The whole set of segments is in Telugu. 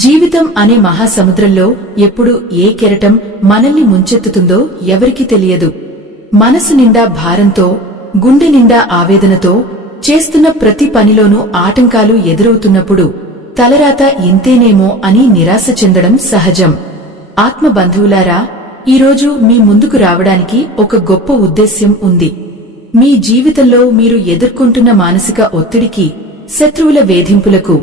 జీవితం అనే మహాసముద్రంలో ఎప్పుడు ఏ కెరటం మనల్ని ముంచెత్తుతుందో ఎవరికీ తెలియదు. మనసు నిండా భారంతో, గుండె నిండా ఆవేదనతో చేస్తున్న ప్రతి పనిలోనూ ఆటంకాలు ఎదురవుతున్నప్పుడు తలరాత ఇంతేనేమో అని నిరాశ చెందడం సహజం. ఆత్మబంధువులారా, ఈరోజు మీ ముందుకు రావడానికి ఒక గొప్ప ఉద్దేశ్యం ఉంది. మీ జీవితంలో మీరు ఎదుర్కొంటున్న మానసిక ఒత్తిడికి, శత్రువుల వేధింపులకు,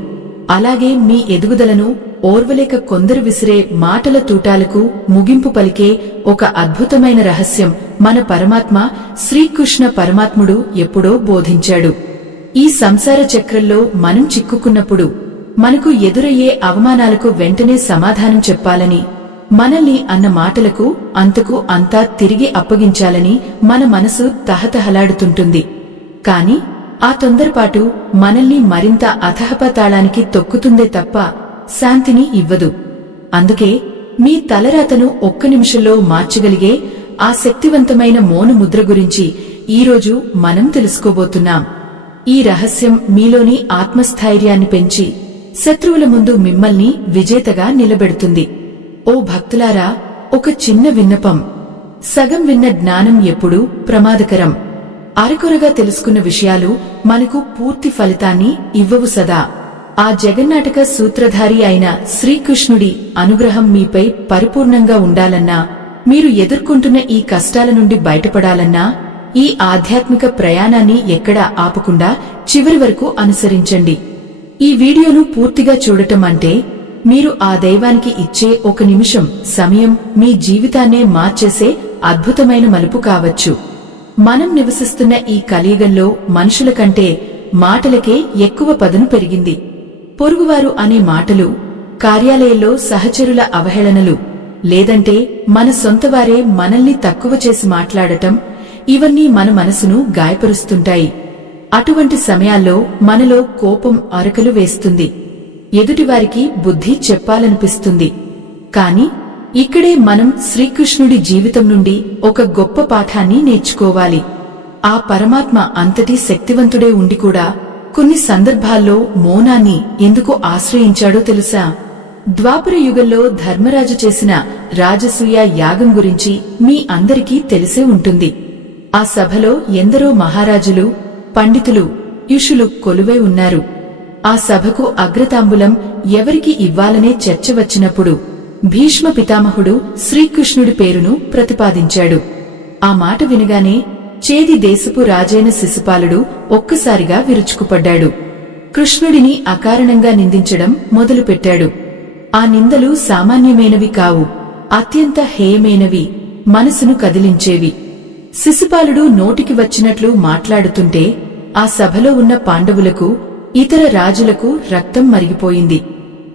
అలాగే మీ ఎదుగుదలను ఓర్వలేక కొందరు విసిరే మాటల తూటాలకు ముగింపు పలికే ఒక అద్భుతమైన రహస్యం మన పరమాత్మ శ్రీకృష్ణ పరమాత్ముడు ఎప్పుడో బోధించాడు. ఈ సంసార చక్రంలో మనం చిక్కుకున్నప్పుడు మనకు ఎదురయ్యే అవమానాలకు వెంటనే సమాధానం చెప్పాలని, మనల్ని అన్న మాటలకు అంతకు అంతా తిరిగి అప్పగించాలని మన మనసు తహతహలాడుతుంటుంది. కాని ఆ తొందరపాటు మనల్ని మరింత అధఃపతాళానికి తొక్కుతుందే తప్ప శాంతిని ఇవ్వదు. అందుకే మీ తలరాతను ఒక్క నిమిషంలో మార్చగలిగే ఆ శక్తివంతమైన మౌన ముద్ర గురించి ఈరోజు మనం తెలుసుకోబోతున్నాం. ఈ రహస్యం మీలోని ఆత్మస్థైర్యాన్ని పెంచి శత్రువుల ముందు మిమ్మల్ని విజేతగా నిలబెడుతుంది. ఓ భక్తులారా, ఒక చిన్న విన్నపం. సగం విన్న జ్ఞానం ఎప్పుడూ ప్రమాదకరం. అరకొరగా తెలుసుకున్న విషయాలు మనకు పూర్తి ఫలితాన్ని ఇవ్వవు సదా. ఆ జగన్నాటక సూత్రధారి అయిన శ్రీకృష్ణుడి అనుగ్రహం మీపై పరిపూర్ణంగా ఉండాలన్నా, మీరు ఎదుర్కొంటున్న ఈ కష్టాల నుండి బయటపడాలన్నా, ఈ ఆధ్యాత్మిక ప్రయాణాన్ని ఎక్కడా ఆపకుండా చివరి వరకు అనుసరించండి. ఈ వీడియోను పూర్తిగా చూడటం అంటే మీరు ఆ దైవానికి ఇచ్చే ఒక నిమిషం సమయం మీ జీవితాన్నే మార్చేసే అద్భుతమైన మలుపు కావచ్చు. మనం నివసిస్తున్న ఈ కలియుగంలో మనుషుల కంటే మాటలకే ఎక్కువ పదును పెరిగింది. పొరుగువారు అనే మాటలు, కార్యాలయంలో సహచరుల అవహేళనలు, లేదంటే మన సొంతవారే మనల్ని తక్కువ చేసి మాట్లాడటం, ఇవన్నీ మన మనసును గాయపరుస్తుంటాయి. అటువంటి సమయాల్లో మనలో కోపం అరకలు వేస్తుంది. ఎదుటివారికి బుద్ధి చెప్పాలనిపిస్తుంది. కాని ఇక్కడే మనం శ్రీకృష్ణుడి జీవితం నుండి ఒక గొప్ప పాఠాన్ని నేర్చుకోవాలి. ఆ పరమాత్మ అంతటి శక్తివంతుడే ఉండి కూడా కొన్ని సందర్భాల్లో మౌనాన్ని ఎందుకు ఆశ్రయించాడో తెలుసా? ద్వాపర యుగంలో ధర్మరాజు చేసిన రాజసూయ యాగం గురించి మీ అందరికీ తెలిసే ఉంటుంది. ఆ సభలో ఎందరో మహారాజులు, పండితులు, ఋషులు కొలువై ఉన్నారు. ఆ సభకు అగ్రతాంబూలం ఎవరికి ఇవ్వాలనే చర్చ వచ్చినప్పుడు భీష్మ పితామహుడు శ్రీకృష్ణుడి పేరును ప్రతిపాదించాడు. ఆ మాట వినగానే చేది దేశపు రాజైన శిశుపాలుడు ఒక్కసారిగా విరుచుకుపడ్డాడు. కృష్ణుడిని అకారణంగా నిందించడం మొదలుపెట్టాడు. ఆ నిందలు సామాన్యమైనవి కావు, అత్యంత హేయమైనవి, మనసును కదిలించేవి. శిశుపాలుడు నోటికి వచ్చినట్లు మాట్లాడుతుంటే ఆ సభలో ఉన్న పాండవులకు, ఇతర రాజులకు రక్తం మరిగిపోయింది.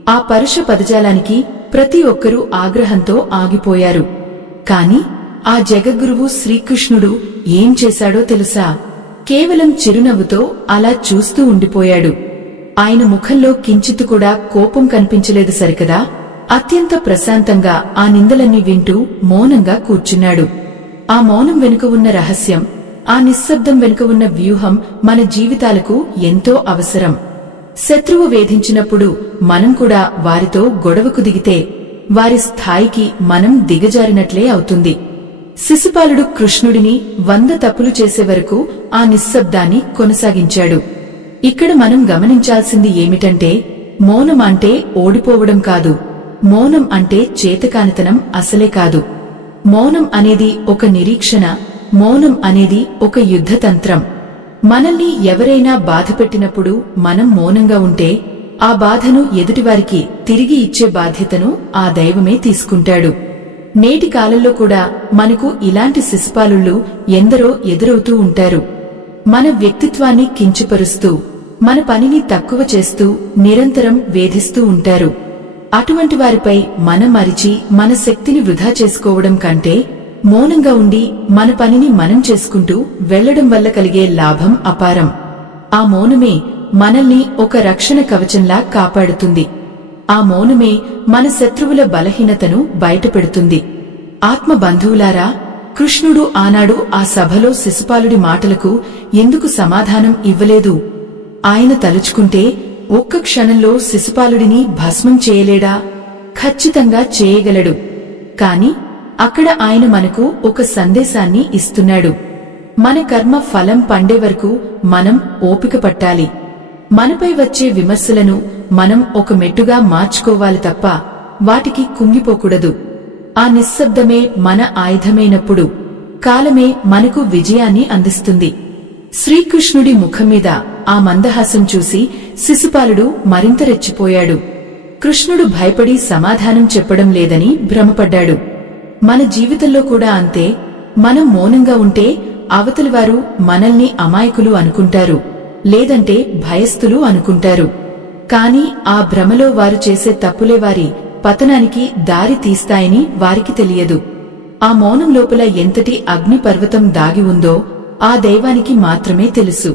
ఆ పరుష పదజాలానికి ప్రతి ఒక్కరూ ఆగ్రహంతో ఆగిపోయారు. కాని ఆ జగద్గురువు శ్రీకృష్ణుడు ఏం చేశాడో తెలుసా? కేవలం చిరునవ్వుతో అలా చూస్తూ ఉండిపోయాడు. ఆయన ముఖంలో కించిత్తు కూడా కోపం కనిపించలేదు సరికదా. అత్యంత ప్రశాంతంగా ఆ నిందలన్నీ వింటూ మౌనంగా కూర్చున్నాడు. ఆ మౌనం వెనుక ఉన్న రహస్యం, ఆ నిశ్శబ్దం వెనుక ఉన్న వ్యూహం మన జీవితాలకు ఎంతో అవసరం. శత్రువు వేధించినప్పుడు మనం కూడా వారితో గొడవకు దిగితే వారి స్థాయికి మనం దిగజారినట్లే అవుతుంది. శిశుపాలుడు కృష్ణుడిని 100 తప్పులు చేసే వరకు ఆ నిశ్శబ్దాన్ని కొనసాగించాడు. ఇక్కడ మనం గమనించాల్సింది ఏమిటంటే, మౌనం అంటే ఓడిపోవడం కాదు. మౌనం అంటే చేతకానితనం అసలే కాదు. మౌనం అనేది ఒక నిరీక్షణ. మౌనం అనేది ఒక యుద్ధతంత్రం. మనల్ని ఎవరైనా బాధపెట్టినప్పుడు మనం మౌనంగా ఉంటే ఆ బాధను ఎదుటివారికి తిరిగి ఇచ్చే బాధ్యతను ఆ దైవమే తీసుకుంటాడు. నేటి కాలంలో కూడా మనకు ఇలాంటి శిశుపాలుళ్ళు ఎందరో ఎదురవుతూ ఉంటారు. మన వ్యక్తిత్వాన్ని కించపరుస్తూ, మన పనిని తక్కువ చేస్తూ నిరంతరం వేధిస్తూ ఉంటారు. అటువంటి వారిపై మనం అరిచి మన శక్తిని వృధా చేసుకోవడం కంటే మౌనంగా ఉండి మన పనిని మనం చేసుకుంటూ వెళ్లడం వల్ల కలిగే లాభం అపారం. ఆ మౌనమే మనల్ని ఒక రక్షణ కవచంలా కాపాడుతుంది. ఆ మౌనమే మన శత్రువుల బలహీనతను బయటపెడుతుంది. ఆత్మ బంధువులారా, కృష్ణుడు ఆనాడు ఆ సభలో శిశుపాలుడి మాటలకు ఎందుకు సమాధానం ఇవ్వలేదు? ఆయన తలుచుకుంటే ఒక్క క్షణంలో శిశుపాలుడిని భస్మం చేయలేడా? ఖచ్చితంగా చేయగలడు. కాని అక్కడ ఆయన మనకు ఒక సందేశాన్ని ఇస్తున్నాడు. మన కర్మ ఫలం పండే వరకు మనం ఓపిక పట్టాలి. మనపై వచ్చే విమర్శలను మనం ఒక మెట్టుగా మార్చుకోవాలి తప్ప వాటికి కుంగిపోకూడదు. ఆ నిశ్శబ్దమే మన ఆయుధమైనప్పుడు కాలమే మనకు విజయాన్ని అందిస్తుంది. శ్రీకృష్ణుడి ముఖంమీద ఆ మందహాసం చూసి శిశుపాలుడు మరింత రెచ్చిపోయాడు. కృష్ణుడు భయపడి సమాధానం చెప్పడం లేదని భ్రమపడ్డాడు. మన జీవితంలో కూడా అంతే. మనం మౌనంగా ఉంటే అవతలివారు మనల్ని అమాయకులు అనుకుంటారు, లేదంటే భయస్థులు అనుకుంటారు. కాని ఆ భ్రమలో వారు చేసే తప్పులే వారి పతనానికి దారి తీస్తాయని వారికి తెలియదు. ఆ మౌనం లోపల ఎంతటి అగ్నిపర్వతం దాగి ఉందో ఆ దైవానికి మాత్రమే తెలుసు.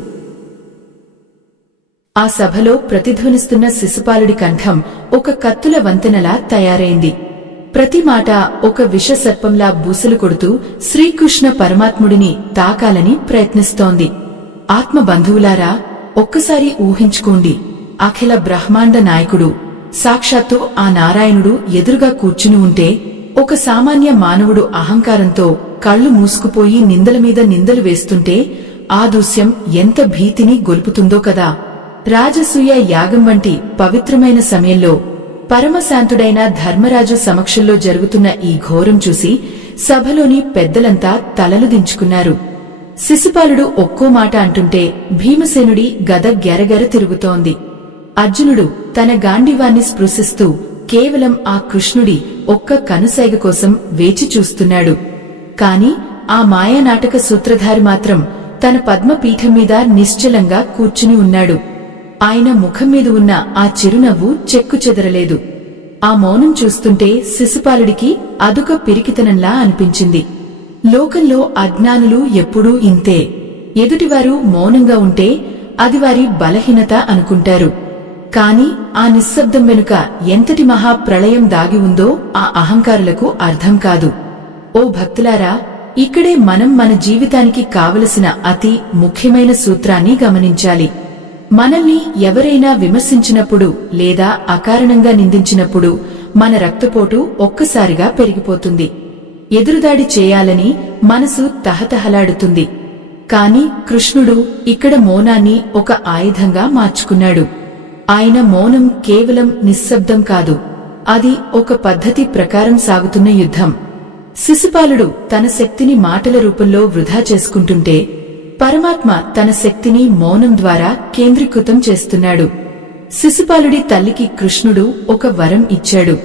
ఆ సభలో ప్రతిధ్వనిస్తున్న శిశుపాలుడి కంఠం ఒక కత్తుల వంతెనలా తయారైంది. ప్రతి మాట ఒక విషసర్పంలా బూసలు కొడుతూ శ్రీకృష్ణ పరమాత్ముడిని తాకాలని ప్రయత్నిస్తోంది. ఆత్మబంధువులారా, ఒక్కసారి ఊహించుకోండి. అఖిల బ్రహ్మాండ నాయకుడు సాక్షాత్తు ఆ నారాయణుడు ఎదురుగా కూర్చుని ఉంటే ఒక సామాన్య మానవుడు అహంకారంతో కళ్లు మూసుకుపోయి నిందలమీద నిందలు వేస్తుంటే ఆ దృశ్యం ఎంత భీతిని గొల్పుతుందో కదా. రాజసూయ యాగం వంటి పవిత్రమైన సమయంలో పరమశాంతుడైన ధర్మరాజు సమక్షంలో జరుగుతున్న ఈ ఘోరం చూసి సభలోని పెద్దలంతా తలలు దించుకున్నారు. శిశుపాలుడు ఒక్కో మాట అంటుంటే భీమసేనుడి గద గెరగెర తిరుగుతోంది. అర్జునుడు తన గాంధీవాన్ని స్పృశిస్తూ కేవలం ఆ కృష్ణుడి ఒక్క కనుసైగ కోసం వేచి చూస్తున్నాడు. కాని ఆ మాయానాటక సూత్రధారి మాత్రం తన పద్మపీఠం మీద నిశ్చలంగా కూర్చుని ఉన్నాడు. ఆయన ముఖం మీద ఉన్న ఆ చిరునవ్వు చెక్కుచెదరలేదు. ఆ మౌనం చూస్తుంటే శిశుపాలుడికి అదొక పిరికితనంలా అనిపించింది. లోకంలో అజ్ఞానులు ఎప్పుడూ ఇంతే. ఎదుటివారు మౌనంగా ఉంటే అది వారి బలహీనత అనుకుంటారు. కాని ఆ నిశ్శబ్దం వెనుక ఎంతటి మహాప్రళయం దాగి ఉందో ఆ అహంకారులకు అర్థం కాదు. ఓ భక్తులారా, ఇక్కడే మనం మన జీవితానికి కావలసిన అతి ముఖ్యమైన సూత్రాన్ని గమనించాలి. మనల్ని ఎవరైనా విమర్శించినప్పుడు లేదా అకారణంగా నిందించినప్పుడు మన రక్తపోటు ఒక్కసారిగా పెరిగిపోతుంది. ఎదురుదాడి చేయాలని మనసు తహతహలాడుతుంది. కాని కృష్ణుడు ఇక్కడ మౌనాన్ని ఒక ఆయుధంగా మార్చుకున్నాడు. ఆయన మౌనం కేవలం నిశ్శబ్దం కాదు, అది ఒక పద్ధతి ప్రకారం సాగుతున్న యుద్ధం. శిశుపాలుడు తన శక్తిని మాటల రూపంలో వృధా చేసుకుంటుంటే పరమాత్మ తన శక్తిని మౌనం ద్వారా కేంద్రీకృతం చేస్తున్నాడు. శిశుపాలుడి తల్లికి కృష్ణుడు ఒక వరం ఇచ్చాడు.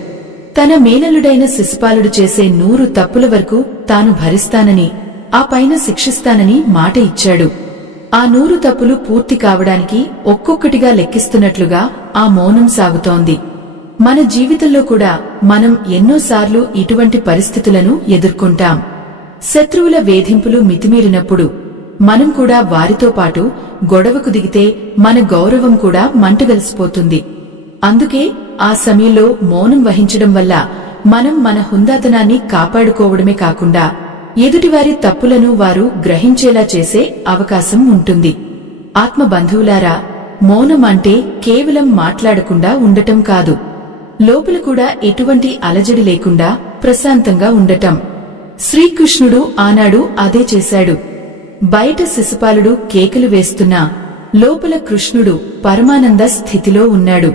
తన మేనల్లుడైన శిశుపాలుడు చేసే 100 తప్పుల వరకు తాను భరిస్తానని, ఆ పైన శిక్షిస్తానని మాట ఇచ్చాడు. ఆ 100 తప్పులు పూర్తి కావడానికి ఒక్కొక్కటిగా లెక్కిస్తున్నట్లుగా ఆ మౌనం సాగుతోంది. మన జీవితంలో కూడా మనం ఎన్నోసార్లు ఇటువంటి పరిస్థితులను ఎదుర్కొంటాం. శత్రువుల వేధింపులు మితిమీరినప్పుడు మనం కూడా వారితో పాటు గొడవకు దిగితే మన గౌరవం కూడా మంటగలిసిపోతుంది. అందుకే ఆ సమయంలో మౌనం వహించడం వల్ల మనం మన హుందాతనాన్ని కాపాడుకోవడమే కాకుండా ఎదుటివారి తప్పులను వారు గ్రహించేలా చేసే అవకాశం ఉంటుంది. ఆత్మబంధువులారా, మౌనం అంటే కేవలం మాట్లాడకుండా ఉండటం కాదు, లోపల కూడా ఎటువంటి అలజడి లేకుండా ప్రశాంతంగా ఉండటం. శ్రీకృష్ణుడు ఆనాడు అదే చేశాడు. బయట శిశుపాలుడు కేకలు వేస్తున్నా లోపల కృష్ణుడు పరమానంద స్థితిలో ఉన్నాడు.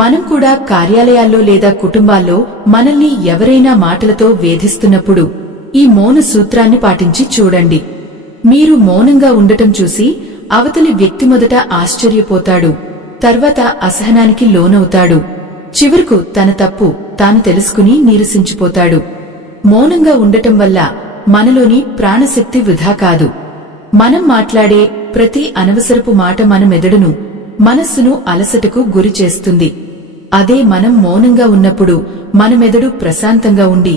మనం కూడా కార్యాలయాల్లో లేదా కుటుంబాల్లో మనల్ని ఎవరైనా మాటలతో వేధిస్తున్నప్పుడు ఈ మౌన సూత్రాన్ని పాటించి చూడండి. మీరు మౌనంగా ఉండటం చూసి అవతలి వ్యక్తి మొదట ఆశ్చర్యపోతాడు, తర్వాత అసహనానికి లోనవుతాడు, చివరకు తన తప్పు తాను తెలుసుకుని నీరసించిపోతాడు. మౌనంగా ఉండటం వల్ల మనలోని ప్రాణశక్తి వృధా కాదు. మనం మాట్లాడే ప్రతి అనవసరపు మాట మన మెదడును, మనస్సును అలసటకు గురి చేస్తుంది. అదే మనం మౌనంగా ఉన్నప్పుడు మన మెదడు ప్రశాంతంగా ఉండి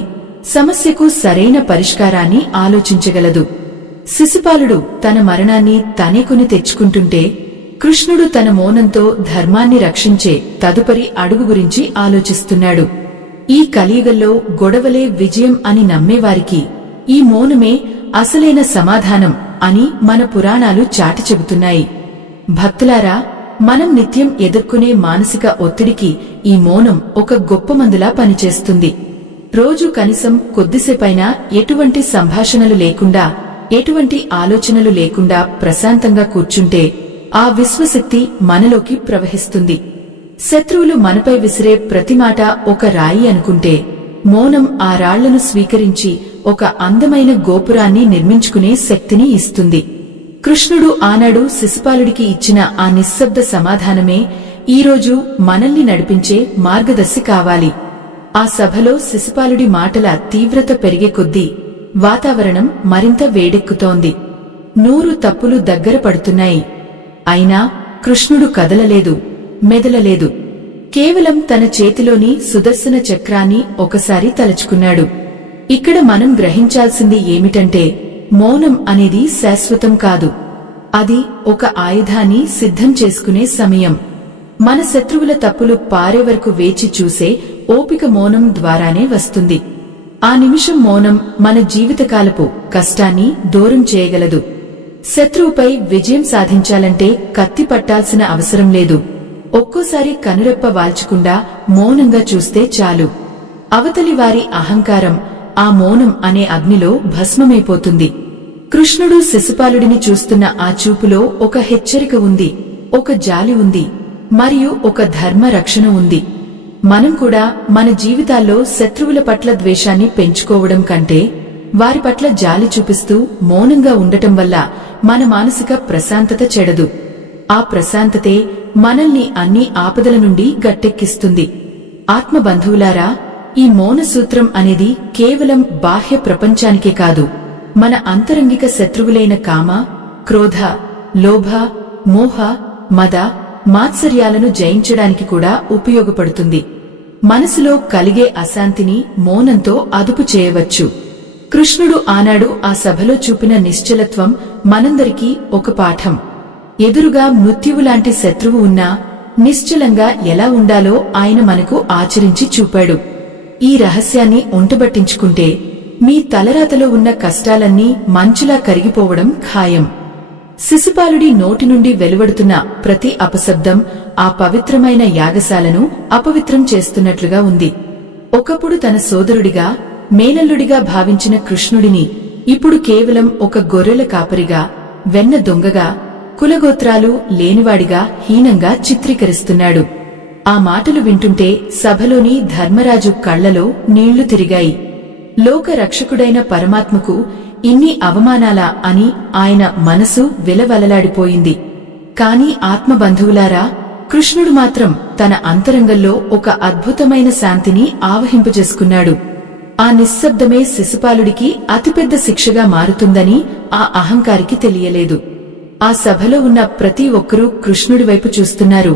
సమస్యకు సరైన పరిష్కారాన్ని ఆలోచించగలదు. శిశుపాలుడు తన మరణాన్ని తనే కొని తెచ్చుకుంటుంటే కృష్ణుడు తన మౌనంతో ధర్మాన్ని రక్షించే తదుపరి అడుగు గురించి ఆలోచిస్తున్నాడు. ఈ కలియుగంలో గొడవలే విజయం అని నమ్మేవారికి ఈ మౌనమే అసలైన సమాధానం అని మన పురాణాలు చాటి చెబుతున్నాయి. భక్తులారా, మనం నిత్యం ఎదుర్కొనే మానసిక ఒత్తిడికి ఈ మౌనం ఒక గొప్ప మందులా పనిచేస్తుంది. రోజు కనీసం కొద్దిసేపైనా ఎటువంటి సంభాషణలు లేకుండా, ఎటువంటి ఆలోచనలు లేకుండా ప్రశాంతంగా కూర్చుంటే ఆ విశ్వశక్తి మనలోకి ప్రవహిస్తుంది. శత్రువులు మనపై విసిరే ప్రతి మాట ఒక రాయి అనుకుంటే, మౌనం ఆ రాళ్లను స్వీకరించి ఒక అందమైన గోపురాన్ని నిర్మించుకునే శక్తిని ఇస్తుంది. కృష్ణుడు ఆనాడు శిశుపాలుడికి ఇచ్చిన ఆ నిశ్శబ్ద సమాధానమే ఈరోజు మనల్ని నడిపించే మార్గదర్శి కావాలి. ఆ సభలో శిశుపాలుడి మాటల తీవ్రత పెరిగే కొద్దీ వాతావరణం మరింత వేడెక్కుతోంది. 100 తప్పులు దగ్గర పడుతున్నాయి. అయినా కృష్ణుడు కదలలేదు, మెదలలేదు. కేవలం తన చేతిలోని సుదర్శన చక్రాన్ని ఒకసారి తలుచుకున్నాడు. ఇక్కడ మనం గ్రహించాల్సింది ఏమిటంటే, మౌనం అనేది శాశ్వతం కాదు. అది ఒక ఆయుధాన్ని సిద్ధం చేసుకునే సమయం. మన శత్రువుల తప్పులు పారే వరకు వేచి చూసే ఓపిక మౌనం ద్వారానే వస్తుంది. ఆ నిమిషం మౌనం మన జీవితకాలపు కష్టాన్ని దూరం చేయగలదు. శత్రువుపై విజయం సాధించాలంటే కత్తి పట్టాల్సిన అవసరం లేదు. ఒక్కోసారి కనురెప్ప వాల్చకుండా మౌనంగా చూస్తే చాలు. అవతలి వారి అహంకారం ఆ మౌనం అనే అగ్నిలో భస్మమైపోతుంది. కృష్ణుడు శిశుపాలుడిని చూస్తున్న ఆ చూపులో ఒక హెచ్చరిక ఉంది, ఒక జాలి ఉంది, మరియు ఒక ధర్మ రక్షణ ఉంది. మనం కూడా మన జీవితాల్లో శత్రువుల పట్ల ద్వేషాన్ని పెంచుకోవడం కంటే వారి పట్ల జాలి చూపిస్తూ మౌనంగా ఉండటం వల్ల మన మానసిక ప్రశాంతత చెడదు. ఆ ప్రశాంతతే మనల్ని అన్ని ఆపదల నుండి గట్టెక్కిస్తుంది. ఆత్మబంధువులారా, ఈ మౌన సూత్రం అనేది కేవలం బాహ్య ప్రపంచానికే కాదు, మన అంతరంగిక శత్రువులైన కామ, క్రోధ, లోభ, మోహ, మద, మాత్సర్యాలను జయించడానికి కూడా ఉపయోగపడుతుంది. మనసులో కలిగే అశాంతిని మౌనంతో అదుపు చేయవచ్చు. కృష్ణుడు ఆనాడు ఆ సభలో చూపిన నిశ్చలత్వం మనందరికీ ఒక పాఠం. ఎదురుగా మృత్యువులాంటి శత్రువు ఉన్నా నిశ్చలంగా ఎలా ఉండాలో ఆయన మనకు ఆచరించి చూపాడు. ఈ రహస్యాన్ని ఒంటబట్టించుకుంటే మీ తలరాతలో ఉన్న కష్టాలన్నీ మంచులా కరిగిపోవడం ఖాయం. శిశుపాలుడి నోటి నుండి వెలువడుతున్న ప్రతి అపశబ్దం ఆ పవిత్రమైన యాగశాలను అపవిత్రం చేస్తున్నట్లుగా ఉంది. ఒకప్పుడు తన సోదరుడిగా, మేనల్లుడిగా భావించిన కృష్ణుడిని ఇప్పుడు కేవలం ఒక గొర్రెల కాపరిగా, వెన్న దొంగగా, కులగోత్రాలు లేనివాడిగా హీనంగా చిత్రీకరిస్తున్నాడు. ఆ మాటలు వింటుంటే సభలోని ధర్మరాజు కళ్లలో నీళ్లు తిరిగాయి. లోక రక్షకుడైన పరమాత్మకు ఇన్ని అవమానాలా అని ఆయన మనసు విలవలలాడిపోయింది. కాని ఆత్మబంధువులారా, కృష్ణుడు మాత్రం తన అంతరంగంలో ఒక అద్భుతమైన శాంతిని ఆవహింపజేసుకున్నాడు. ఆ నిశ్శబ్దమే శిశుపాలుడికి అతిపెద్ద శిక్షగా మారుతుందని ఆ అహంకారికి తెలియలేదు. ఆ సభలో ఉన్న ప్రతి ఒక్కరూ కృష్ణుడి వైపు చూస్తున్నారు.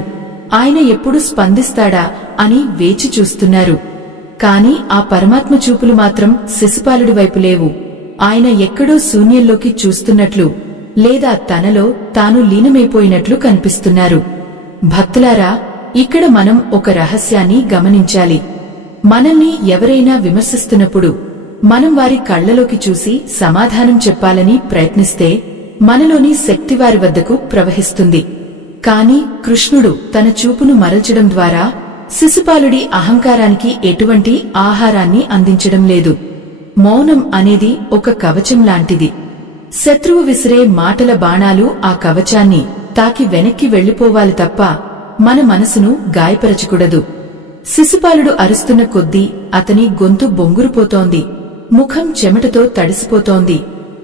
ఆయన ఎప్పుడు స్పందిస్తాడా అని వేచి చూస్తున్నారు. కాని ఆ పరమాత్మ చూపులు మాత్రం శిశుపాలుడి వైపు లేవు. ఆయన ఎక్కడో శూన్యంలోకి చూస్తున్నట్లు, లేదా తనలో తాను లీనమైపోయినట్లు కనిపిస్తున్నారు. భక్తులారా, ఇక్కడ మనం ఒక రహస్యాన్ని గమనించాలి. మనల్ని ఎవరైనా విమర్శిస్తున్నప్పుడు మనం వారి కళ్లలోకి చూసి సమాధానం చెప్పాలని ప్రయత్నిస్తే మనలోని శక్తి వారి వద్దకు ప్రవహిస్తుంది. కాని కృష్ణుడు తన చూపును మరల్చడం ద్వారా శిశుపాలుడి అహంకారానికి ఎటువంటి ఆహారాన్ని అందించడం లేదు. మౌనం అనేది ఒక కవచం లాంటిది. శత్రువు విసిరే మాటల బాణాలు ఆ కవచాన్ని తాకి వెనక్కి వెళ్లిపోవాలి తప్ప మన మనసును గాయపరచకూడదు. శిశుపాలుడు అరుస్తున్న కొద్దీ అతని గొంతు బొంగురుపోతోంది, ముఖం చెమటతో తడిసిపోతోంది,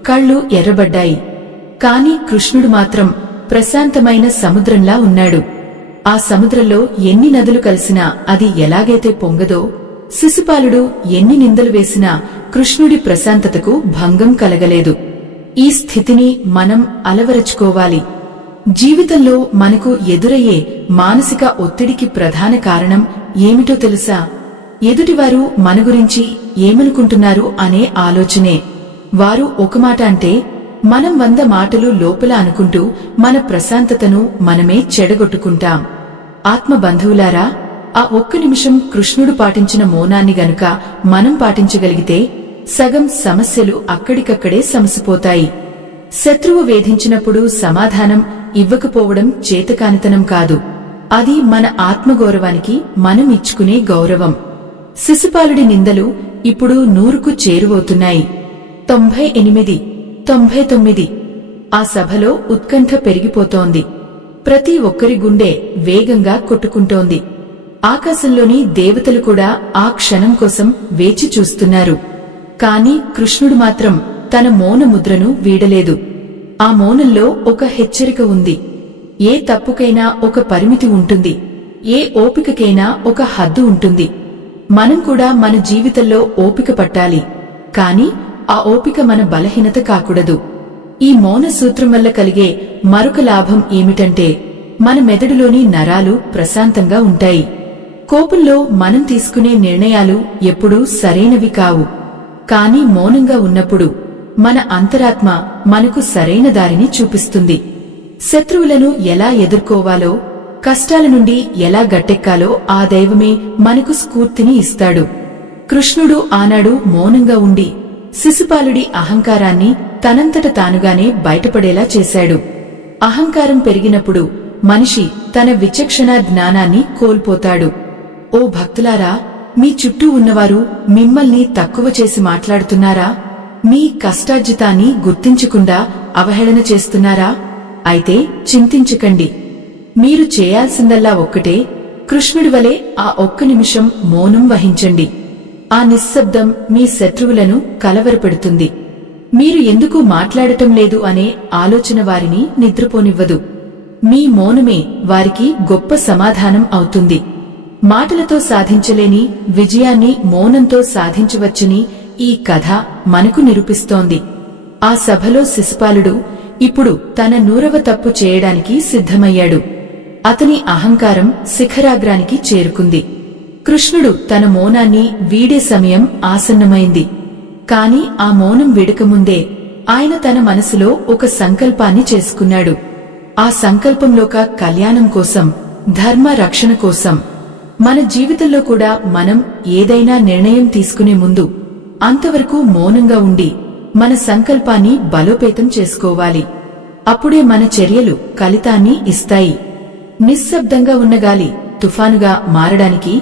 కళ్ళు ఎర్రబడ్డాయి. కాని కృష్ణుడు మాత్రం ప్రశాంతమైన సముద్రంలా ఉన్నాడు. ఆ సముద్రంలో ఎన్ని నదులు కలిసినా అది ఎలాగైతే పొంగదో, శిశుపాలుడు ఎన్ని నిందలు వేసినా కృష్ణుడి ప్రశాంతతకు భంగం కలగలేదు. ఈ స్థితిని మనం అలవరచుకోవాలి. జీవితంలో మనకు ఎదురయ్యే మానసిక ఒత్తిడికి ప్రధాన కారణం ఏమిటో తెలుసా? ఎదుటివారు మన గురించి ఏమనుకుంటున్నారు అనే ఆలోచనే. వారు ఒక మాట అంటే మనం 100 మాటలు లోపల అనుకుంటూ మన ప్రశాంతతను మనమే చెడగొట్టుకుంటాం. ఆత్మబంధువులారా, ఆ ఒక్క నిమిషం కృష్ణుడు పాటించిన మౌనాన్ని గనుక మనం పాటించగలిగితే సగం సమస్యలు అక్కడికక్కడే సమసిపోతాయి. శత్రువు వేధించినప్పుడు సమాధానం ఇవ్వకపోవడం చేతకానితనం కాదు, అది మన ఆత్మగౌరవానికి మనం ఇచ్చుకునే గౌరవం. శిశుపాలుడి నిందలు ఇప్పుడు 100కు చేరువవుతున్నాయి. 98, 99. ఆ సభలో ఉత్కంఠ పెరిగిపోతోంది. ప్రతి ఒక్కరి గుండె వేగంగా కొట్టుకుంటోంది. ఆకాశంలోని దేవతలు కూడా ఆ క్షణం కోసం వేచి చూస్తున్నారు. కాని కృష్ణుడు మాత్రం తన మౌన ముద్రను వీడలేదు. ఆ మౌనంలో ఒక హెచ్చరిక ఉంది. ఏ తప్పుకైనా ఒక పరిమితి ఉంటుంది, ఏ ఓపికకైనా ఒక హద్దు ఉంటుంది. మనం కూడా మన జీవితంలో ఓపిక పట్టాలి, కాని ఆ ఓపిక మన బలహీనత కాకూడదు. ఈ మౌన సూత్రం వల్ల కలిగే మరొక లాభం ఏమిటంటే మన మెదడులోని నరాలు ప్రశాంతంగా ఉంటాయి. కోపంలో మనం తీసుకునే నిర్ణయాలు ఎప్పుడూ సరైనవి కావు. కాని మౌనంగా ఉన్నప్పుడు మన అంతరాత్మ మనకు సరైన దారిని చూపిస్తుంది. శత్రువులను ఎలా ఎదుర్కోవాలో, కష్టాల నుండి ఎలా గట్టెక్కాలో ఆ దైవమే మనకు స్ఫూర్తిని ఇస్తాడు. కృష్ణుడు ఆనాడు మౌనంగా ఉండి శిశుపాలుడి అహంకారాన్ని తనంతట తానుగానే బయటపడేలా చేశాడు. అహంకారం పెరిగినప్పుడు మనిషి తన విచక్షణ జ్ఞానాన్ని కోల్పోతాడు. ఓ భక్తులారా, మీ చుట్టూ ఉన్నవారు మిమ్మల్ని తక్కువ చేసి మాట్లాడుతున్నారా? మీ కష్టార్జితాన్ని గుర్తించకుండా అవహేళన చేస్తున్నారా? అయితే చింతించకండి. మీరు చేయాల్సిందల్లా ఒక్కటే, కృష్ణుడి వలె ఆ ఒక్క నిమిషం మౌనం వహించండి. ఆ నిశ్శబ్దం మీ శత్రువులను కలవరపెడుతుంది. మీరు ఎందుకు మాట్లాడటం లేదు అనే ఆలోచన వారిని నిద్రపోనివ్వదు. మీ మౌనమే వారికి గొప్ప సమాధానం అవుతుంది. మాటలతో సాధించలేని విజయాన్ని మౌనంతో సాధించవచ్చని ఈ కథ మనకు నిరూపిస్తోంది. ఆ సభలో శిశుపాలుడు ఇప్పుడు తన 100వ తప్పు చేయడానికి సిద్ధమయ్యాడు. అతని అహంకారం శిఖరాగ్రానికి చేరుకుంది. కృష్ణుడు తన మౌనాన్ని వీడే సమయం ఆసన్నమైంది. కాని ఆ మౌనం వీడకముందే ఆయన తన మనసులో ఒక సంకల్పాన్ని చేసుకున్నాడు. ఆ సంకల్పంలోక కళ్యాణం కోసం, ధర్మ రక్షణ కోసం. మన జీవితంలో కూడా మనం ఏదైనా నిర్ణయం తీసుకునే ముందు అంతవరకు మౌనంగా ఉండి మన సంకల్పాన్ని బలోపేతం చేసుకోవాలి. అప్పుడే మన చర్యలు ఫలితాన్ని ఇస్తాయి. నిశ్శబ్దంగా ఉన్న గాలి తుఫానుగా మారడానికి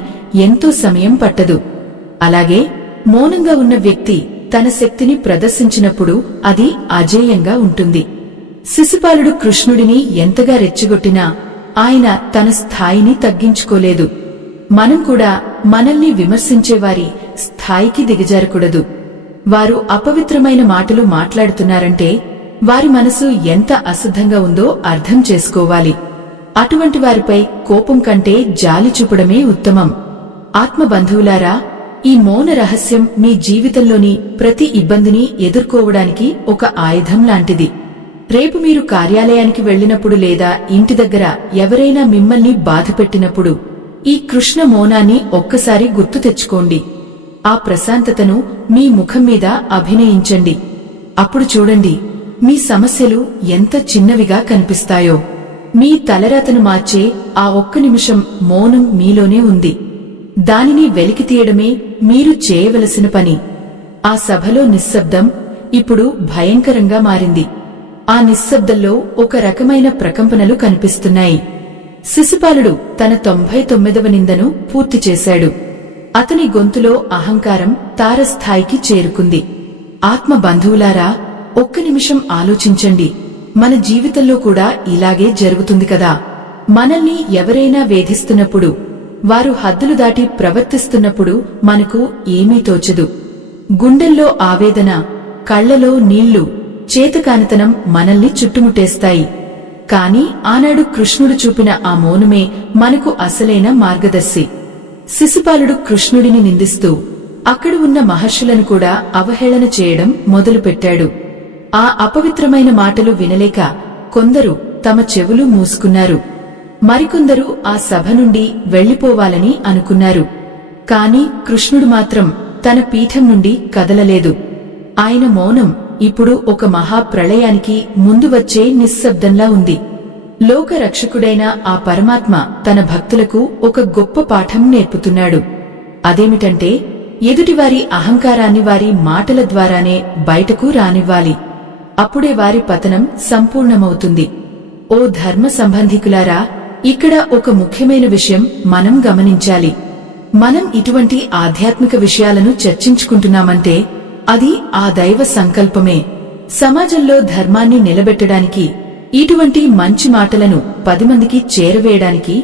ఎంతో సమయం పట్టదు. అలాగే మౌనంగా ఉన్న వ్యక్తి తన శక్తిని ప్రదర్శించినప్పుడు అది అజేయంగా ఉంటుంది. శిశుపాలుడు కృష్ణుడిని ఎంతగా రెచ్చగొట్టినా ఆయన తన స్థాయిని తగ్గించుకోలేదు. మనం కూడా మనల్ని విమర్శించేవారి స్థాయికి దిగజారకూడదు. వారు అపవిత్రమైన మాటలు మాట్లాడుతున్నారంటే వారి మనసు ఎంత అశుద్ధంగా ఉందో అర్థం చేసుకోవాలి. అటువంటి వారిపై కోపం కంటే జాలి చూపడమే ఉత్తమం. ఆత్మబంధువులారా, ఈ మౌన రహస్యం మీ జీవితంలోని ప్రతి ఇబ్బందిని ఎదుర్కోవడానికి ఒక ఆయుధం లాంటిది. రేపు మీరు కార్యాలయానికి వెళ్లినప్పుడు లేదా ఇంటి దగ్గర ఎవరైనా మిమ్మల్ని బాధపెట్టినప్పుడు ఈ కృష్ణ మౌనాన్ని ఒక్కసారి గుర్తు తెచ్చుకోండి. ఆ ప్రశాంతతను మీ ముఖం మీద అభినయించండి. అప్పుడు చూడండి, మీ సమస్యలు ఎంత చిన్నవిగా కనిపిస్తాయో. మీ తలరాతను మార్చే ఆ ఒక్క నిమిషం మౌనం మీలోనే ఉంది. దానిని వెలికితీయడమే మీరు చేయవలసిన పని. ఆ సభలో నిశ్శబ్దం ఇప్పుడు భయంకరంగా మారింది. ఆ నిశ్శబ్దంలో ఒక రకమైన ప్రకంపనలు కనిపిస్తున్నాయి. శిశుపాలుడు తన 99వ నిందను పూర్తి చేశాడు. అతని గొంతులో అహంకారం తారస్థాయికి చేరుకుంది. ఆత్మ బంధువులారా, ఒక్క నిమిషం ఆలోచించండి. మన జీవితంలో కూడా ఇలాగే జరుగుతుంది కదా. మనల్ని ఎవరైనా వేధిస్తున్నప్పుడు, వారు హద్దులు దాటి ప్రవర్తిస్తున్నప్పుడు మనకు ఏమీ తోచదు. గుండెల్లో ఆవేదన, కళ్లలో నీళ్లు, చేతకానితనం మనల్ని చుట్టుముట్టేస్తాయి. కాని ఆనాడు కృష్ణుడు చూపిన ఆ మౌనమే మనకు అసలైన మార్గదర్శి. శిశుపాలుడు కృష్ణుడిని నిందిస్తూ అక్కడ ఉన్న మహర్షులను కూడా అవహేళన చేయడం మొదలుపెట్టాడు. ఆ అపవిత్రమైన మాటలు వినలేక కొందరు తమ చెవులు మూసుకున్నారు. మరికొందరు ఆ సభ నుండి వెళ్లిపోవాలని అనుకున్నారు. కాని కృష్ణుడు మాత్రం తన పీఠం నుండి కదలలేదు. ఆయన మౌనం ఇప్పుడు ఒక మహాప్రళయానికి ముందు వచ్చే నిశ్శబ్దంలా ఉంది. లోకరక్షకుడైన ఆ పరమాత్మ తన భక్తులకు ఒక గొప్ప పాఠం నేర్పుతున్నాడు. అదేమిటంటే, ఎదుటివారి అహంకారాన్ని వారి మాటల ద్వారానే బయటకు రానివ్వాలి. అప్పుడే వారి పతనం సంపూర్ణమవుతుంది. ఓ ధర్మ సంబంధికులారా, ఇక్కడ ఒక ముఖ్యమైన విషయం మనం గమనించాలి. మనం ఇటువంటి ఆధ్యాత్మిక విషయాలను చర్చించుకుంటున్నామంటే అది ఆ దైవ సంకల్పమే. సమాజంలో ధర్మాన్ని నిలబెట్టడానికి, ఇటువంటి మంచి మాటలను 10 మందికి చేరవేయడానికి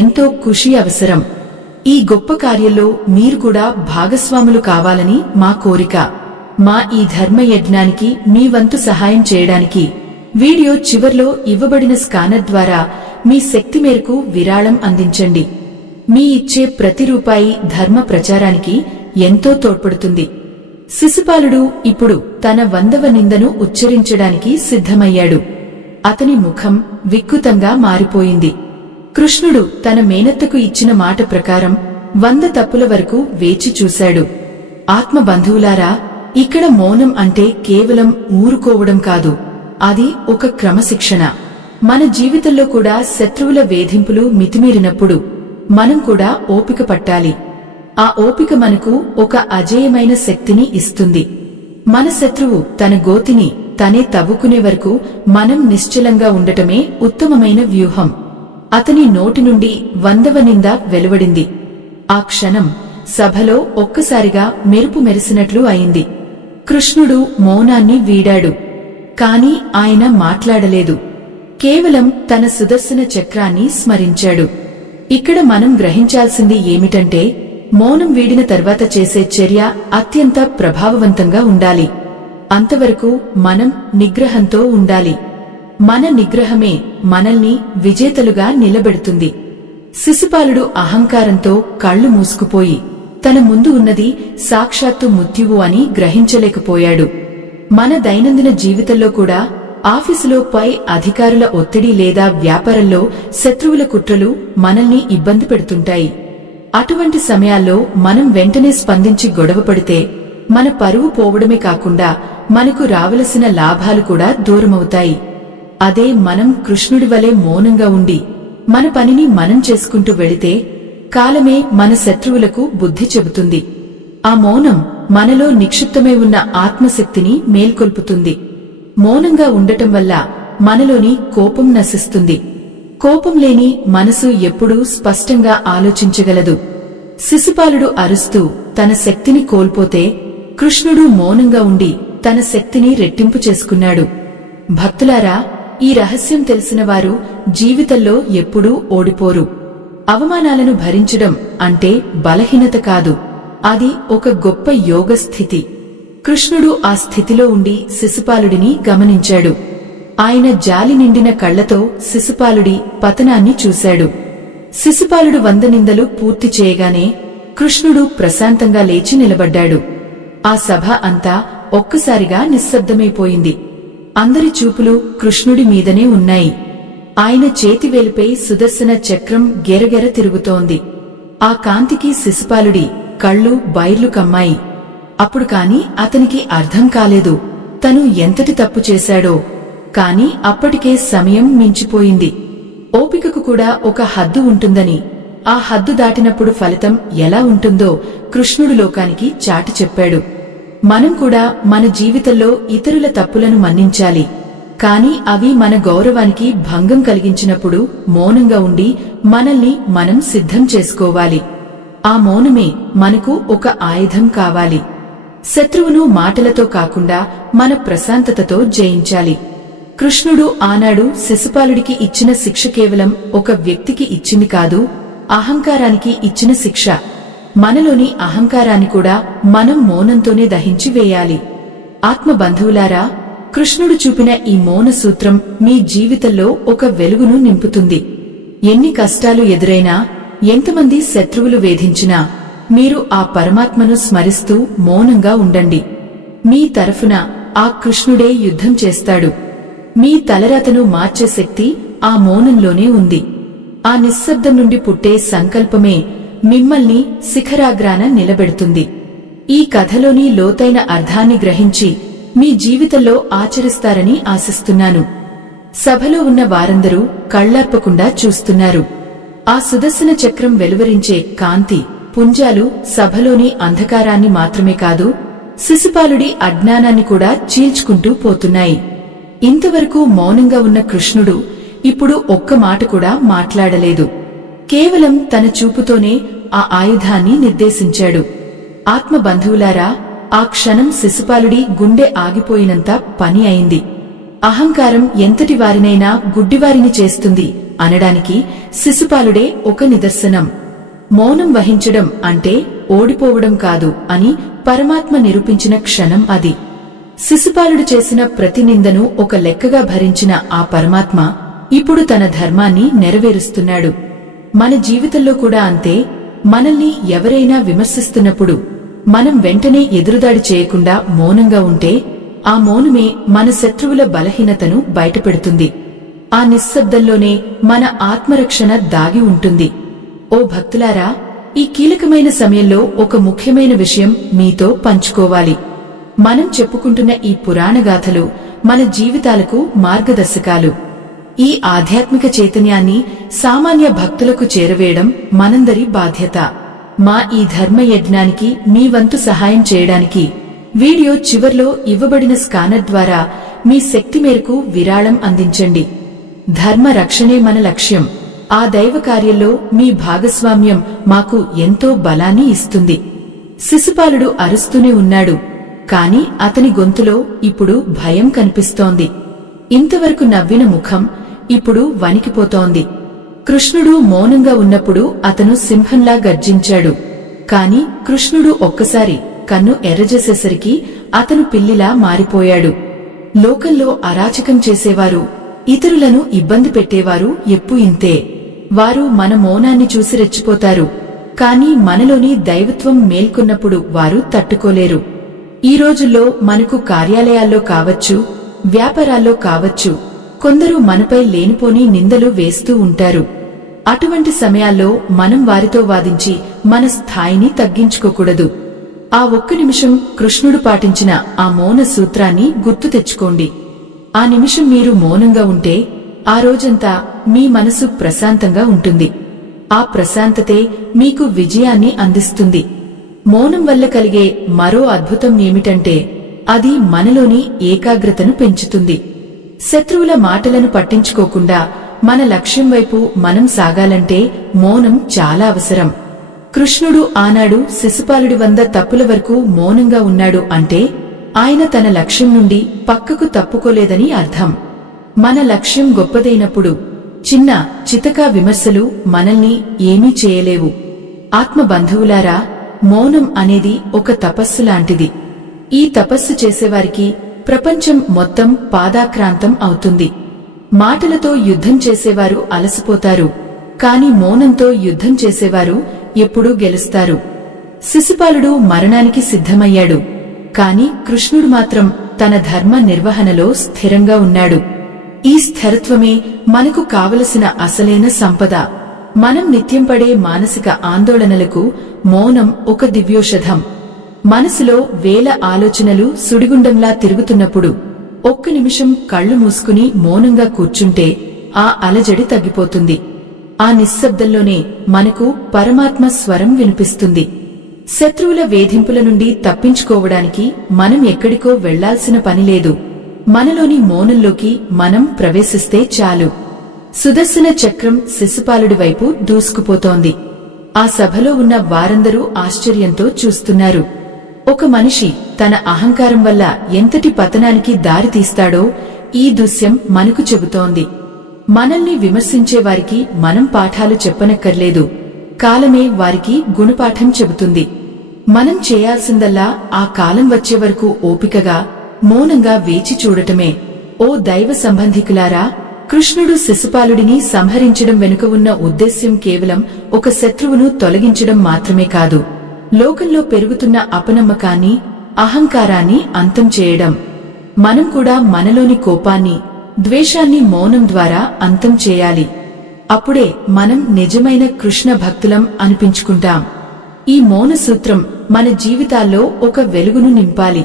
ఎంతో కృషి అవసరం. ఈ గొప్ప కార్యంలో మీరు కూడా భాగస్వాములు కావాలని మా కోరిక. మా ఈ ధర్మ యజ్ఞానికి మీ వంతు సహాయం చేయడానికి వీడియో చివర్లో ఇవ్వబడిన స్కానర్ ద్వారా మీ శక్తి మేరకు విరాళం అందించండి. మీ ఇచ్చే ప్రతి రూపాయి ధర్మ ప్రచారానికి ఎంతో తోడ్పడుతుంది. శిశుపాలుడు ఇప్పుడు తన 100వ నిందను ఉచ్చరించడానికి సిద్ధమయ్యాడు. అతని ముఖం వికృతంగా మారిపోయింది. కృష్ణుడు తన మేనత్తకు ఇచ్చిన మాట ప్రకారం 100 తప్పుల వరకు వేచి చూశాడు. ఆత్మబంధువులారా, ఇక్కడ మౌనం అంటే కేవలం ఊరుకోవడం కాదు, అది ఒక క్రమశిక్షణ. మన జీవితంలో కూడా శత్రువుల వేధింపులు మితిమీరినప్పుడు మనం కూడా ఓపిక పట్టాలి. ఆ ఓపిక మనకు ఒక అజేయమైన శక్తిని ఇస్తుంది. మన శత్రువు తన గోతిని తనే తవ్వుకునే వరకు మనం నిశ్చలంగా ఉండటమే ఉత్తమమైన వ్యూహం. అతని నోటి నుండి 100వ నింద వెలువడింది. ఆ క్షణం సభలో ఒక్కసారిగా మెరుపు మెరిసినట్లు అయింది. కృష్ణుడు మౌనాన్ని వీడాడు. కాని ఆయన మాట్లాడలేదు. కేవలం తన సుదర్శన చక్రాన్ని స్మరించాడు. ఇక్కడ మనం గ్రహించాల్సింది ఏమిటంటే, మౌనం వీడిన తర్వాత చేసే చర్య అత్యంత ప్రభావవంతంగా ఉండాలి. అంతవరకు మనం నిగ్రహంతో ఉండాలి. మన నిగ్రహమే మనల్ని విజేతలుగా నిలబెడుతుంది. శిశుపాలుడు అహంకారంతో కళ్ళు మూసుకుపోయి తన ముందు ఉన్నది సాక్షాత్తు మృత్యువు అని గ్రహించలేకపోయాడు. మన దైనందిన జీవితంలో కూడా ఆఫీసులో పై అధికారుల ఒత్తిడి లేదా వ్యాపారంలో శత్రువుల కుట్రలు మనల్ని ఇబ్బంది పెడుతుంటాయి. అటువంటి సమయాల్లో మనం వెంటనే స్పందించి గొడవపడితే మన పరువు పోవడమే కాకుండా మనకు రావలసిన లాభాలు కూడా దూరమవుతాయి. అదే మనం కృష్ణుడి వలె మౌనంగా ఉండి మన పనిని మనం చేసుకుంటూ వెళితే కాలమే మన శత్రువులకు బుద్ధి చెబుతుంది. ఆ మౌనం మనలో నిక్షిప్తమై ఉన్న ఆత్మశక్తిని మేల్కొల్పుతుంది. మౌనంగా ఉండటం వల్ల మనలోని కోపం నశిస్తుంది. కోపం లేని మనసు ఎప్పుడూ స్పష్టంగా ఆలోచించగలదు. శిశుపాలుడు అరుస్తూ తన శక్తిని కోల్పోతే కృష్ణుడు మౌనంగా ఉండి తన శక్తిని రెట్టింపు చేసుకున్నాడు. భక్తులారా, ఈ రహస్యం తెలిసిన వారు జీవితంలో ఎప్పుడూ ఓడిపోరు. అవమానాలను భరించడం అంటే బలహీనత కాదు, అది ఒక గొప్ప యోగ స్థితి. కృష్ణుడు ఆ స్థితిలో ఉండి శిశుపాలుడిని గమనించాడు. ఆయన జాలి నిండిన కళ్లతో శిశుపాలుడి పతనాన్ని చూశాడు. శిశుపాలుడు 100 నిందలు పూర్తి చేయగానే కృష్ణుడు ప్రశాంతంగా లేచి నిలబడ్డాడు. ఆ సభ అంతా ఒక్కసారిగా నిశ్శబ్దమైపోయింది. అందరి చూపులు కృష్ణుడి మీదనే ఉన్నాయి. ఆయన చేతివేలిపై సుదర్శన చక్రం గెరగెర తిరుగుతోంది. ఆ కాంతికి శిశుపాలుడి కళ్ళు బైర్లు కమ్మాయి. అప్పుడు కాని అతనికి అర్థం కాలేదు తను ఎంతటి తప్పు చేశాడో. కాని అప్పటికే సమయం మించిపోయింది. ఓపికకు కూడా ఒక హద్దు ఉంటుందని, ఆ హద్దు దాటినప్పుడు ఫలితం ఎలా ఉంటుందో కృష్ణుడు లోకానికి చాటి చెప్పాడు. మనం కూడా మన జీవితంలో ఇతరుల తప్పులను మన్నించాలి. కాని అవి మన గౌరవానికి భంగం కలిగించినప్పుడు మౌనంగా ఉండి మనల్ని మనం సిద్ధం చేసుకోవాలి. ఆ మౌనమే మనకు ఒక ఆయుధం కావాలి. శత్రువును మాటలతో కాకుండా మన ప్రశాంతతతో జయించాలి. కృష్ణుడు ఆనాడు శిశుపాలుడికి ఇచ్చిన శిక్ష కేవలం ఒక వ్యక్తికి ఇచ్చింది కాదు, అహంకారానికి ఇచ్చిన శిక్ష. మనలోని అహంకారాన్ని కూడా మనం మౌనంతోనే దహించి వేయాలి. ఆత్మబంధువులారా, కృష్ణుడు చూపిన ఈ మౌన సూత్రం మీ జీవితంలో ఒక వెలుగును నింపుతుంది. ఎన్ని కష్టాలు ఎదురైనా, ఎంతమంది శత్రువులు వేధించినా మీరు ఆ పరమాత్మను స్మరిస్తూ మౌనంగా ఉండండి. మీ తరఫున ఆ కృష్ణుడే యుద్ధం చేస్తాడు. మీ తలరాతను మార్చే శక్తి ఆ మౌనంలోనే ఉంది. ఆ నిశ్శబ్దం నుండి పుట్టే సంకల్పమే మిమ్మల్ని శిఖరాగ్రాన నిలబెడుతుంది. ఈ కథలోని లోతైన అర్థాన్ని గ్రహించి మీ జీవితంలో ఆచరిస్తారని ఆశిస్తున్నాను. సభలో ఉన్న వారందరూ కళ్లార్పకుండా చూస్తున్నారు. ఆ సుదర్శన చక్రం వెలువరించే కాంతి పుంజాలు సభలోని అంధకారాన్ని మాత్రమే కాదు, శిశుపాలుడి అజ్ఞానాన్ని కూడా చీల్చుకుంటూ పోతున్నాయి. ఇంతవరకు మౌనంగా ఉన్న కృష్ణుడు ఇప్పుడు ఒక్క మాట కూడా మాట్లాడలేదు. కేవలం తన చూపుతోనే ఆ ఆయుధాన్ని నిర్దేశించాడు. ఆత్మబంధువులారా, ఆ క్షణం శిశుపాలుడి గుండె ఆగిపోయినంత పని అయింది. అహంకారం ఎంతటి వారినైనా గుడ్డివారిని చేస్తుంది అనడానికి శిశుపాలుడే ఒక నిదర్శనం. మౌనం వహించడం అంటే ఓడిపోవడం కాదు అని పరమాత్మ నిరూపించిన క్షణం అది. శిశుపాలుడు చేసిన ప్రతి నిందను ఒక లెక్కగా భరించిన ఆ పరమాత్మ ఇప్పుడు తన ధర్మాన్ని నెరవేరుస్తున్నాడు. మన జీవితంలో కూడా అంతే. మనల్ని ఎవరైనా విమర్శిస్తున్నప్పుడు మనం వెంటనే ఎదురుదాడి చేయకుండా మౌనంగా ఉంటే ఆ మౌనమే మన శత్రువుల బలహీనతను బయటపెడుతుంది. ఆ నిశ్శబ్దంలోనే మన ఆత్మరక్షణ దాగి ఉంటుంది. ఓ భక్తులారా, ఈ కీలకమైన సమయంలో ఒక ముఖ్యమైన విషయం మీతో పంచుకోవాలి. మనం చెప్పుకుంటున్న ఈ పురాణగాథలు మన జీవితాలకు మార్గదర్శకాలు. ఈ ఆధ్యాత్మిక చైతన్యాన్ని సామాన్య భక్తులకు చేరవేయడం మనందరి బాధ్యత. మా ఈ ధర్మ యజ్ఞానికి మీ వంతు సహాయం చేయడానికి వీడియో చివర్లో ఇవ్వబడిన స్కానర్ ద్వారా మీ శక్తి మేరకు విరాళం అందించండి. ధర్మ రక్షణే మన లక్ష్యం. ఆ దైవ కార్యంలో మీ భాగస్వామ్యం మాకు ఎంతో బలాన్ని ఇస్తుంది. శిశుపాలుడు అరుస్తూనే ఉన్నాడు, కాని అతని గొంతులో ఇప్పుడు భయం కనిపిస్తోంది. ఇంతవరకు నవ్విన ముఖం ఇప్పుడు వణికిపోతోంది. కృష్ణుడు మౌనంగా ఉన్నప్పుడు అతను సింహంలా గర్జించాడు. కాని కృష్ణుడు ఒక్కసారి కన్ను ఎర్రజేసేసరికి అతను పిల్లిలా మారిపోయాడు. లోకంలో అరాచకం చేసేవారు, ఇతరులను ఇబ్బంది పెట్టేవారు ఎప్పుడూ ఇంతే. వారు మన మౌనాన్ని చూసి రెచ్చిపోతారు. కాని మనలోని దైవత్వం మేల్కొన్నప్పుడు వారు తట్టుకోలేరు. ఈ రోజుల్లో మనకు కార్యాలయాల్లో కావచ్చు, వ్యాపారాల్లో కావచ్చు, కొందరు మనపై లేనిపోని నిందలు వేస్తూ ఉంటారు. అటువంటి సమయాల్లో మనం వారితో వాదించి మన స్థాయిని తగ్గించుకోకూడదు. ఆ ఒక్క నిమిషం కృష్ణుడు పాటించిన ఆ మౌన సూత్రాన్ని గుర్తు తెచ్చుకోండి. ఆ నిమిషం మీరు మౌనంగా ఉంటే ఆ రోజంతా మీ మనసు ప్రశాంతంగా ఉంటుంది. ఆ ప్రశాంతతే మీకు విజయాన్ని అందిస్తుంది. మౌనం వల్ల కలిగే మరో అద్భుతం ఏమిటంటే అది మనలోని ఏకాగ్రతను పెంచుతుంది. శత్రువుల మాటలను పట్టించుకోకుండా మన లక్ష్యం వైపు మనం సాగాలంటే మౌనం చాలా అవసరం. కృష్ణుడు ఆనాడు శిశుపాలుడి 100 తప్పుల వరకు మౌనంగా ఉన్నాడు అంటే ఆయన తన లక్ష్యం నుండి పక్కకు తప్పుకోలేదని అర్థం. మన లక్ష్యం గొప్పదైనప్పుడు చిన్న చితకా విమర్శలు మనల్ని ఏమీ చేయలేవు. ఆత్మబంధువులారా, మౌనం అనేది ఒక తపస్సు లాంటిది. ఈ తపస్సు చేసేవారికి ప్రపంచం మొత్తం పాదాక్రాంతం అవుతుంది. మాటలతో యుద్ధం చేసేవారు అలసిపోతారు, కాని మౌనంతో యుద్ధం చేసేవారు ఎప్పుడూ గెలుస్తారు. శిశుపాలుడు మరణానికి సిద్ధమయ్యాడు, కాని కృష్ణుడు మాత్రం తన ధర్మ నిర్వహణలో స్థిరంగా ఉన్నాడు. ఈ స్థిరత్వమే మనకు కావలసిన అసలైన సంపద. మనం నిత్యం పడే మానసిక ఆందోళనలకు మౌనం ఒక దివ్యోషధం. మనసులో వేల ఆలోచనలు సుడిగుండంలా తిరుగుతున్నప్పుడు ఒక్క నిమిషం కళ్ళు మూసుకుని మౌనంగా కూర్చుంటే ఆ అలజడి తగ్గిపోతుంది. ఆ నిశ్శబ్దంలోనే మనకు పరమాత్మ స్వరం వినిపిస్తుంది. శత్రువుల వేధింపుల నుండి తప్పించుకోవడానికి మనం ఎక్కడికో వెళ్లాల్సిన పనిలేదు. మనలోని మౌనంలోకి మనం ప్రవేశిస్తే చాలు. సుదర్శన చక్రం శిశుపాలుడి వైపు దూసుకుపోతోంది. ఆ సభలో ఉన్న వారందరూ ఆశ్చర్యంతో చూస్తున్నారు. ఒక మనిషి తన అహంకారం వల్ల ఎంతటి పతనానికి దారితీస్తాడో ఈ దృశ్యం మనకు చెబుతోంది. మనల్ని విమర్శించేవారికి మనం పాఠాలు చెప్పనక్కర్లేదు, కాలమే వారికి గుణపాఠం చెబుతుంది. మనం చేయాల్సిందల్లా ఆ కాలం వచ్చే వరకు ఓపికగా మౌనంగా వేచి చూడటమే. ఓ దైవ సంబంధికులారా, కృష్ణుడు శిశుపాలుడిని సంహరించడం వెనుక ఉన్న ఉద్దేశ్యం కేవలం ఒక శత్రువును తొలగించడం మాత్రమే కాదు, లోకంలో పెరుగుతున్న అపనమ్మకాన్ని, అహంకారాన్ని అంతం చేయడం. మనం కూడా మనలోని కోపాన్ని, ద్వేషాన్ని మౌనం ద్వారా అంతం చేయాలి. అప్పుడే మనం నిజమైన కృష్ణ భక్తులం అనిపించుకుంటాం. ఈ మౌన సూత్రం మన జీవితాల్లో ఒక వెలుగును నింపాలి.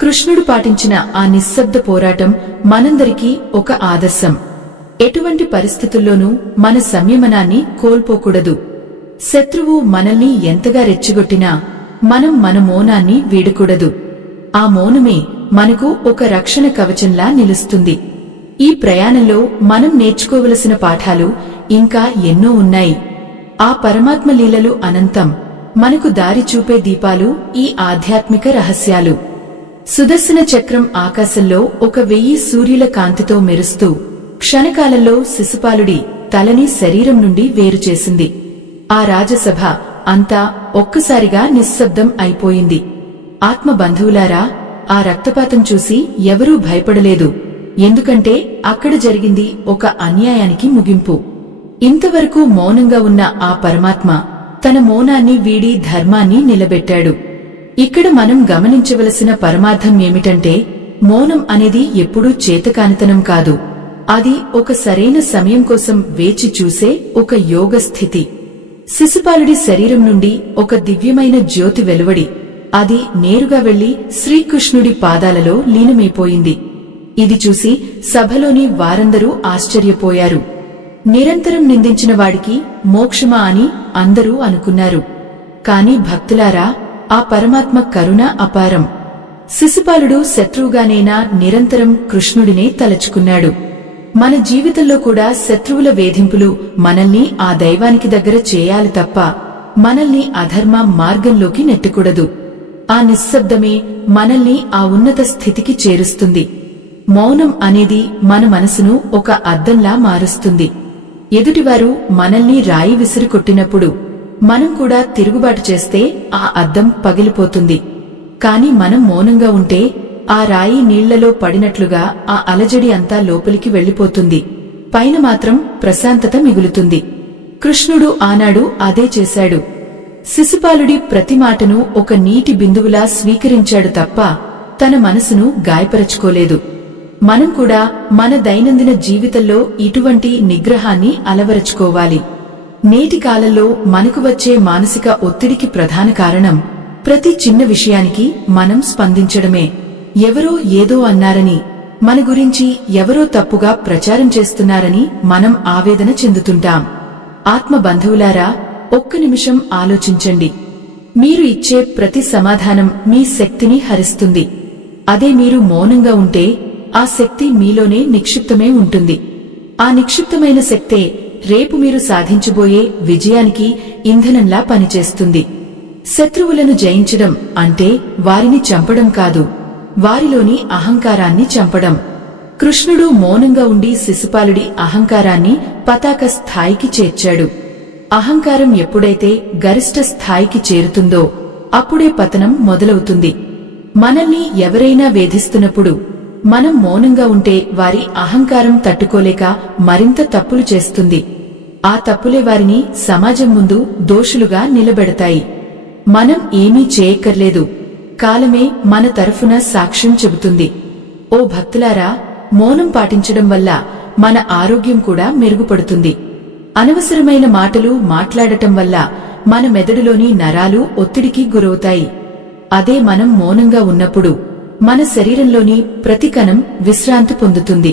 కృష్ణుడు పాటించిన ఆ నిశ్శబ్ద పోరాటం మనందరికీ ఒక ఆదర్శం. ఎటువంటి పరిస్థితుల్లోనూ మన సంయమనాన్ని కోల్పోకూడదు. శత్రువు మనల్ని ఎంతగా రెచ్చగొట్టినా మనం మన మౌనాన్ని వీడకూడదు. ఆ మౌనమే మనకు ఒక రక్షణ కవచంలా నిలుస్తుంది. ఈ ప్రయాణంలో మనం నేర్చుకోవలసిన పాఠాలు ఇంకా ఎన్నో ఉన్నాయి. ఆ పరమాత్మ లీలలు అనంతం, మనకు దారి చూపే దీపాలు ఈ ఆధ్యాత్మిక రహస్యాలు. సుదర్శన చక్రం ఆకాశంలో 1000 సూర్యుల కాంతితో మెరుస్తూ క్షణకాలంలో శిశుపాలుడి తలని శరీరం నుండి వేరుచేసింది. ఆ రాజసభ అంతా ఒక్కసారిగా నిశ్శబ్దం అయిపోయింది. ఆత్మబంధువులారా, ఆ రక్తపాతం చూసి ఎవరూ భయపడలేదు. ఎందుకంటే అక్కడ జరిగింది ఒక అన్యాయానికి ముగింపు. ఇంతవరకు మౌనంగా ఉన్న ఆ పరమాత్మ తన మౌనాన్ని వీడి ధర్మాన్ని నిలబెట్టాడు. ఇక్కడ మనం గమనించవలసిన పరమార్థం ఏమిటంటే, మౌనం అనేది ఎప్పుడూ చేతకానితనం కాదు. అది ఒక సరైన సమయం కోసం వేచి చూసే ఒక యోగ స్థితి. శిశుపాలుడి శరీరం నుండి ఒక దివ్యమైన జ్యోతి వెలువడి అది నేరుగా వెళ్లి శ్రీకృష్ణుడి పాదాలలో లీనమైపోయింది. ఇది చూసి సభలోని వారందరూ ఆశ్చర్యపోయారు. నిరంతరం నిందించిన వాడికి మోక్షమా అని అందరూ అనుకున్నారు. కాని భక్తులారా, ఆ పరమాత్మ కరుణ అపారం. శిశుపాలుడు శత్రువుగానైనా నిరంతరం కృష్ణుడినే తలచుకున్నాడు. మన జీవితంలో కూడా శత్రువుల వేధింపులు మనల్ని ఆ దైవానికి దగ్గర చేయాలి తప్ప మనల్ని అధర్మ మార్గంలోకి నెట్టకూడదు. ఆ నిశ్శబ్దమే మనల్ని ఆ ఉన్నత స్థితికి చేరుస్తుంది. మౌనం అనేది మన మనసును ఒక అద్దంలా మారుస్తుంది. ఎదుటివారు మనల్ని రాయి విసిరి కొట్టినప్పుడు మనం కూడా తిరుగుబాటు చేస్తే ఆ అద్దం పగిలిపోతుంది. కాని మనం మౌనంగా ఉంటే ఆ రాయి నీళ్లలో పడినట్లుగా ఆ అలజడి అంతా లోపలికి వెళ్లిపోతుంది. పైన మాత్రం ప్రశాంతత మిగులుతుంది. కృష్ణుడు ఆనాడు అదే చేశాడు. శిశుపాలుడి ప్రతి మాటను ఒక నీటి బిందువులా స్వీకరించాడు తప్ప తన మనసును గాయపరచుకోలేదు. మనం కూడా మన దైనందిన జీవితంలో ఇటువంటి నిగ్రహాన్ని అలవరచుకోవాలి. నేటి కాలంలో మనకు వచ్చే మానసిక ఒత్తిడికి ప్రధాన కారణం ప్రతి చిన్న విషయానికి మనం స్పందించడమే. ఎవరో ఏదో అన్నారని, మన గురించి ఎవరో తప్పుగా ప్రచారం చేస్తున్నారని మనం ఆవేదన చెందుతుంటాం. ఆత్మ బంధువులారా, ఒక్క నిమిషం ఆలోచించండి. మీరు ఇచ్చే ప్రతి సమాధానం మీ శక్తిని హరిస్తుంది. అదే మీరు మౌనంగా ఉంటే ఆ శక్తి మీలోనే నిక్షిప్తమే ఉంటుంది. ఆ నిక్షిప్తమైన శక్తే రేపు మీరు సాధించబోయే విజయానికి ఇంధనంలా పనిచేస్తుంది. శత్రువులను జయించడం అంటే వారిని చంపడం కాదు, వారిలోని అహంకారాన్ని చంపడం. కృష్ణుడు మౌనంగా ఉండి శిశుపాలుడి అహంకారాన్ని పతాక స్థాయికి చేర్చాడు. అహంకారం ఎప్పుడైతే గరిష్ట స్థాయికి చేరుతుందో అప్పుడే పతనం మొదలవుతుంది. మనల్ని ఎవరైనా వేధిస్తున్నప్పుడు మనం మౌనంగా ఉంటే వారి అహంకారం తట్టుకోలేక మరింత తప్పులు చేస్తుంది. ఆ తప్పులే వారిని సమాజం ముందు దోషులుగా నిలబెడతాయి. మనం ఏమీ చేయక్కర్లేదు, కాలమే మన తరఫున సాక్ష్యం చెబుతుంది. ఓ భక్తులారా, మౌనం పాటించడం వల్ల మన ఆరోగ్యం కూడా మెరుగుపడుతుంది. అనవసరమైన మాటలు మాట్లాడటం వల్ల మన మెదడులోని నరాలు ఒత్తిడికి గురవుతాయి. అదే మనం మౌనంగా ఉన్నప్పుడు మన శరీరంలోని ప్రతి కణం విశ్రాంతి పొందుతుంది.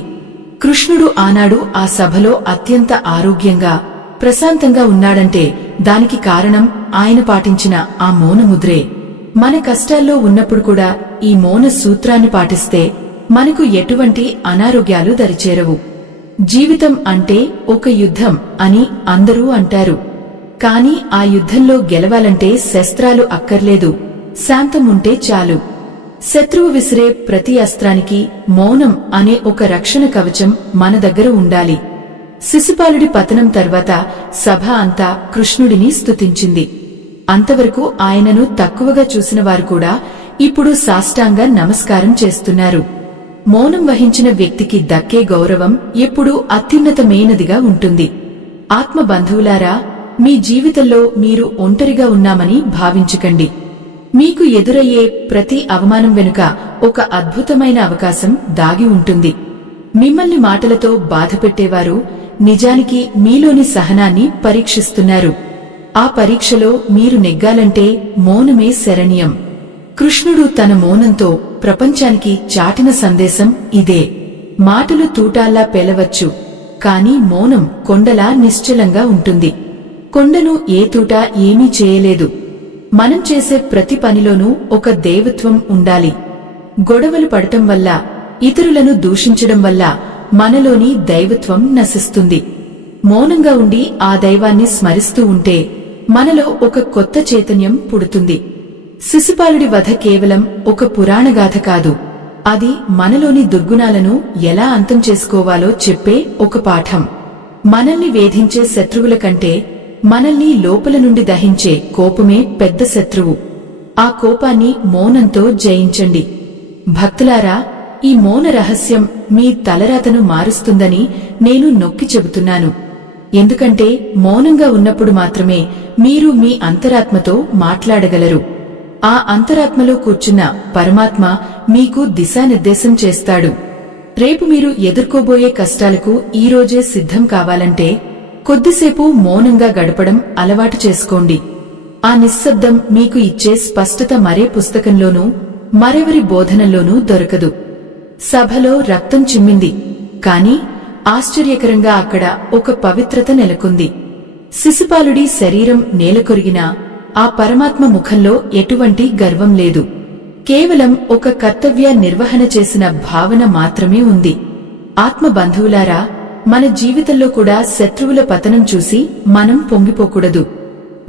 కృష్ణుడు ఆనాడు ఆ సభలో అత్యంత ఆరోగ్యంగా, ప్రశాంతంగా ఉన్నాడంటే దానికి కారణం ఆయన పాటించిన ఆ మౌనముద్రే. మన కష్టాల్లో ఉన్నప్పుడు కూడా ఈ మౌన సూత్రాన్ని పాటిస్తే మనకు ఎటువంటి అనారోగ్యాలు దరిచేరవు. జీవితం అంటే ఒక యుద్ధం అని అందరూ అంటారు. కాని ఆ యుద్ధంలో గెలవాలంటే శస్త్రాలు అక్కర్లేదు, శాంతం ఉంటే చాలు. శత్రువు విసిరే ప్రతి అస్త్రానికి మౌనం అనే ఒక రక్షణ కవచం మన దగ్గర ఉండాలి. శిశుపాలుడి పతనం తర్వాత సభ అంతా కృష్ణుడిని స్తుతించింది. అంతవరకు ఆయనను తక్కువగా చూసిన వారు కూడా ఇప్పుడు సాష్టాంగ నమస్కారం చేస్తున్నారు. మౌనం వహించిన వ్యక్తికి దక్కే గౌరవం ఎప్పుడూ అత్యున్నతమైనదిగా ఉంటుంది. ఆత్మ బంధువులారా, మీ జీవితంలో మీరు ఒంటరిగా ఉన్నామని భావించకండి. మీకు ఎదురయ్యే ప్రతి అవమానం వెనుక ఒక అద్భుతమైన అవకాశం దాగి ఉంటుంది. మిమ్మల్ని మాటలతో బాధపెట్టేవారు నిజానికి మీలోని సహనాన్ని పరీక్షిస్తున్నారు. ఆ పరీక్షలో మీరు నెగ్గాలంటే మౌనమే శరణ్యం. కృష్ణుడు తన మౌనంతో ప్రపంచానికి చాటిన సందేశం ఇదే. మాటలు తూటాల్లా పేలవచ్చు, కాని మౌనం కొండలా నిశ్చలంగా ఉంటుంది. కొండను ఏ తూట ఏమీ చేయలేదు. మనం చేసే ప్రతి పనిలోనూ ఒక దేవత్వం ఉండాలి. గొడవలు పడటం వల్ల, ఇతరులను దూషించడం వల్ల మనలోని దైవత్వం నశిస్తుంది. మౌనంగా ఉండి ఆ దైవాన్ని స్మరిస్తూ ఉంటే మనలో ఒక కొత్త చైతన్యం పుడుతుంది. శిశుపాలుడి వధ కేవలం ఒక పురాణగాథ కాదు, అది మనలోని దుర్గుణాలను ఎలా అంతం చేసుకోవాలో చెప్పే ఒక పాఠం. మనల్ని వేధించే శత్రువుల కంటే మనల్ని లోపల నుండి దహించే కోపమే పెద్ద శత్రువు. ఆ కోపాన్ని మౌనంతో జయించండి. భక్తులారా, ఈ మౌన రహస్యం మీ తలరాతను మారుస్తుందని నేను నొక్కి చెబుతున్నాను. ఎందుకంటే మౌనంగా ఉన్నప్పుడు మాత్రమే మీరు మీ అంతరాత్మతో మాట్లాడగలరు. ఆ అంతరాత్మలో కూర్చున్న పరమాత్మ మీకు దిశానిర్దేశం చేస్తాడు. రేపు మీరు ఎదుర్కోబోయే కష్టాలకు ఈరోజే సిద్ధం కావాలంటే కొద్దిసేపు మౌనంగా గడపడం అలవాటు చేసుకోండి. ఆ నిశ్శబ్దం మీకు ఇచ్చే స్పష్టత మరే పుస్తకంలోనూ మరెవరి బోధనల్లోనూ దొరకదు. సభలో రక్తం చిమ్మింది, కాని ఆశ్చర్యకరంగా అక్కడ ఒక పవిత్రత నెలకొంది. శిశుపాలుడి శరీరం నేలకొరిగినా ఆ పరమాత్మ ముఖంలో ఎటువంటి గర్వం లేదు. కేవలం ఒక కర్తవ్య నిర్వహణ చేసిన భావన మాత్రమే ఉంది. ఆత్మ బంధువులారా, మన జీవితంలో కూడా శత్రువుల పతనం చూసి మనం పొంగిపోకూడదు.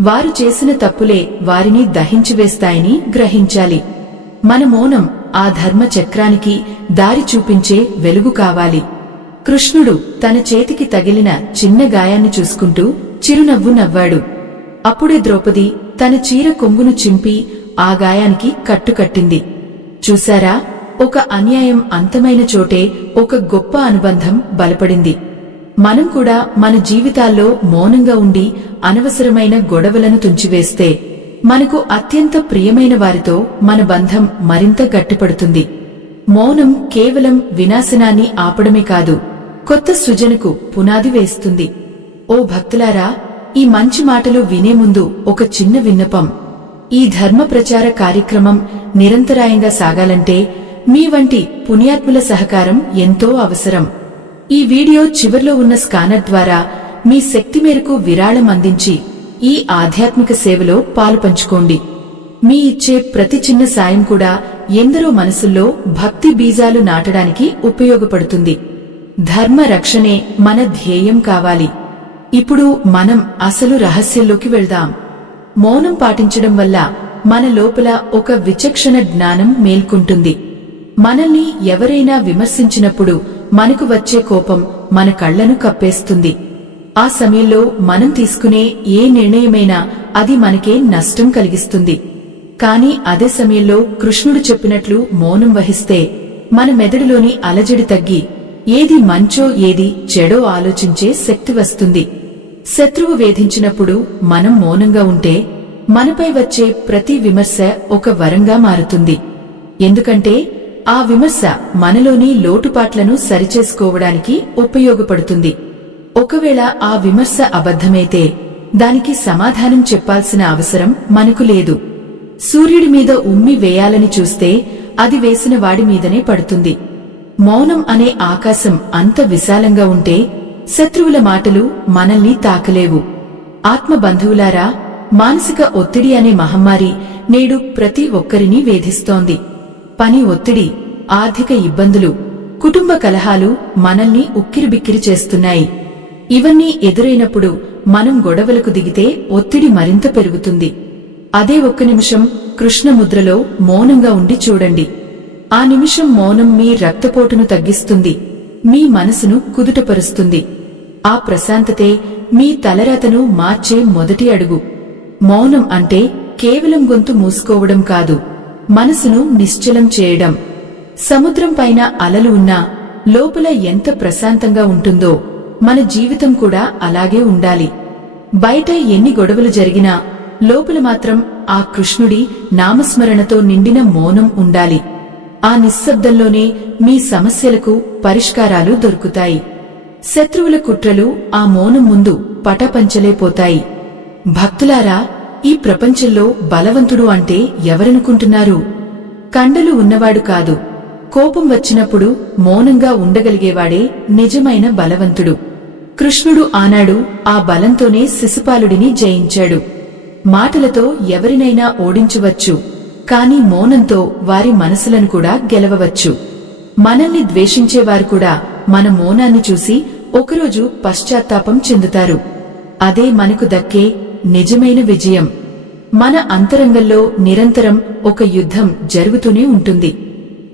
వారు చేసిన తప్పులే వారిని దహించివేస్తాయని గ్రహించాలి. మన మౌనం ఆ ధర్మ చక్రానికి దారి చూపించే వెలుగు కావాలి. కృష్ణుడు తన చేతికి తగిలిన చిన్న గాయాన్ని చూసుకుంటూ చిరునవ్వు నవ్వాడు. అప్పుడే ద్రౌపది తన చీర కొంగును చింపి ఆ గాయానికి కట్టుకట్టింది. చూశారా, ఒక అన్యాయం అంతమైన చోటే ఒక గొప్ప అనుబంధం బలపడింది. మనం కూడా మన జీవితాల్లో మౌనంగా ఉండి అనవసరమైన గొడవలను తుంచివేస్తే మనకు అత్యంత ప్రియమైన వారితో మన బంధం మరింత గట్టిపడుతుంది. మౌనం కేవలం వినాశనాన్ని ఆపడమే కాదు, కొత్త సృజనకు పునాది వేస్తుంది. ఓ భక్తులారా, ఈ మంచి మాటలు వినే ముందు ఒక చిన్న విన్నపం. ఈ ధర్మ ప్రచార కార్యక్రమం నిరంతరాయంగా సాగాలంటే మీ వంటి పుణ్యాత్ముల సహకారం ఎంతో అవసరం. ఈ వీడియో చివర్లో ఉన్న స్కానర్ ద్వారా మీ శక్తి మేరకు విరాళం అందించి ఈ ఆధ్యాత్మిక సేవలో పాలుపంచుకోండి. మీ ఇచ్చే ప్రతి చిన్న సాయం కూడా ఎందరో మనసుల్లో భక్తి బీజాలు నాటడానికి ఉపయోగపడుతుంది. ధర్మ రక్షణే మన ధ్యేయం కావాలి. ఇప్పుడు మనం అసలు రహస్యంలోకి వెళ్దాం. మౌనం పాటించడం వల్ల మన లోపల ఒక విచక్షణ జ్ఞానం మేల్కొంటుంది. మనల్ని ఎవరైనా విమర్శించినప్పుడు మనకు వచ్చే కోపం మన కళ్లను కప్పేస్తుంది. ఆ సమయంలో మనం తీసుకునే ఏ నిర్ణయమైనా అది మనకే నష్టం కలిగిస్తుంది. కాని అదే సమయంలో కృష్ణుడు చెప్పినట్లు మౌనం వహిస్తే మన మెదడులోని అలజడి తగ్గి ఏది మంచో ఏది చెడో ఆలోచించే శక్తి వస్తుంది. శత్రువు వేధించినప్పుడు మనం మౌనంగా ఉంటే మనపై వచ్చే ప్రతి విమర్శ ఒక వరంగా మారుతుంది. ఎందుకంటే ఆ విమర్శ మనలోని లోటుపాట్లను సరిచేసుకోవడానికి ఉపయోగపడుతుంది. ఒకవేళ ఆ విమర్శ అబద్ధమైతే దానికి సమాధానం చెప్పాల్సిన అవసరం మనకు లేదు. సూర్యుడి మీద ఉమ్మి వేయాలని చూస్తే అది వేసిన వాడి మీదనే పడుతుంది. మౌనం అనే ఆకాశం అంత విశాలంగా ఉంటే శత్రువుల మాటలు మనల్ని తాకలేవు. ఆత్మ బంధువులారా, మానసిక ఒత్తిడి అనే మహమ్మారి నేడు ప్రతి ఒక్కరినీ వేధిస్తోంది. పని ఒత్తిడి, ఆర్థిక ఇబ్బందులు, కుటుంబ కలహాలు మనల్ని ఉక్కిరిబిక్కిరి చేస్తున్నాయి. ఇవన్నీ ఎదురైనప్పుడు మనం గొడవలకు దిగితే ఒత్తిడి మరింత పెరుగుతుంది. అదే ఒక్క నిమిషం కృష్ణముద్రలో మౌనంగా ఉండి చూడండి. ఆ నిమిషం మౌనం మీ రక్తపోటును తగ్గిస్తుంది, మీ మనసును కుదుటపరుస్తుంది. ఆ ప్రశాంతతే మీ తలరాతను మార్చే మొదటి అడుగు. మౌనం అంటే కేవలం గొంతు మూసుకోవడం కాదు, మనసును నిశ్చలం చేయడం. సముద్రం పైన అలలు ఉన్నా లోపల ఎంత ప్రశాంతంగా ఉంటుందో మన జీవితం కూడా అలాగే ఉండాలి. బయట ఎన్ని గొడవలు జరిగినా లోపల మాత్రం ఆ కృష్ణుడి నామస్మరణతో నిండిన మౌనం ఉండాలి. ఆ నిశ్శబ్దంలోనే మీ సమస్యలకు పరిష్కారాలు దొరుకుతాయి. శత్రువుల కుట్రలు ఆ మౌనం ముందు పటపంచలేపోతాయి. భక్తులారా, ఈ ప్రపంచంలో బలవంతుడు అంటే ఎవరనుకుంటున్నారు? కండలు ఉన్నవాడు కాదు. కోపం వచ్చినప్పుడు మౌనంగా ఉండగలిగేవాడే నిజమైన బలవంతుడు. కృష్ణుడు ఆనాడు ఆ బలంతోనే శిశుపాలుడిని జయించాడు. మాటలతో ఎవరినైనా ఓడించవచ్చు, కాని మౌనంతో వారి మనసులను కూడా గెలవవచ్చు. మనల్ని ద్వేషించేవారు కూడా మన మౌనాన్ని చూసి ఒకరోజు పశ్చాత్తాపం చెందుతారు. అదే మనకు దక్కే నిజమైన విజయం. మన అంతరంగంలో నిరంతరం ఒక యుద్ధం జరుగుతూనే ఉంటుంది.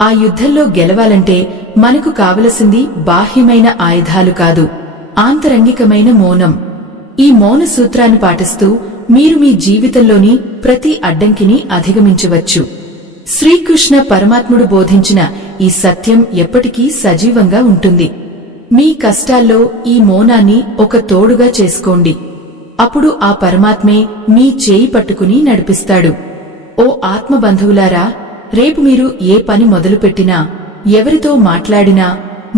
ఆ యుద్ధంలో గెలవాలంటే మనకు కావలసింది బాహ్యమైన ఆయుధాలు కాదు, ఆంతరంగికమైన మౌనం. ఈ మౌన సూత్రాన్ని పాటిస్తూ మీరు మీ జీవితంలోని ప్రతి అడ్డంకిని అధిగమించవచ్చు. శ్రీకృష్ణ పరమాత్ముడు బోధించిన ఈ సత్యం ఎప్పటికీ సజీవంగా ఉంటుంది. మీ కష్టాల్లో ఈ మౌనాన్ని ఒక తోడుగా చేసుకోండి. అప్పుడు ఆ పరమాత్మే మీ చేయి పట్టుకుని నడిపిస్తాడు. ఓ ఆత్మబంధువులారా, రేపు మీరు ఏ పని మొదలుపెట్టినా, ఎవరితో మాట్లాడినా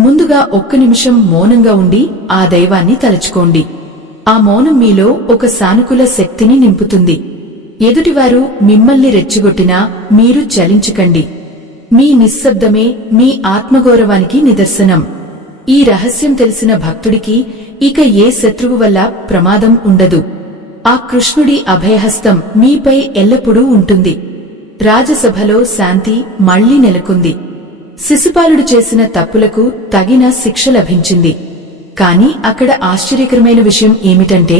ముందుగా ఒక్క నిమిషం మౌనంగా ఉండి ఆ దైవాన్ని తలుచుకోండి. ఆ మౌనం మీలో ఒక సానుకూల శక్తిని నింపుతుంది. ఎదుటివారు మిమ్మల్ని రెచ్చగొట్టినా మీరు చలించకండి. మీ నిశ్శబ్దమే మీ ఆత్మగౌరవానికి నిదర్శనం. ఈ రహస్యం తెలిసిన భక్తుడికి ఇక ఏ శత్రువు వల్ల ప్రమాదం ఉండదు. ఆ కృష్ణుడి అభయహస్తం మీపై ఎల్లప్పుడూ ఉంటుంది. రాజసభలో శాంతి మళ్లీ నెలకొంది. శిశుపాలుడు చేసిన తప్పులకు తగిన శిక్ష లభించింది. కాని అక్కడ ఆశ్చర్యకరమైన విషయం ఏమిటంటే,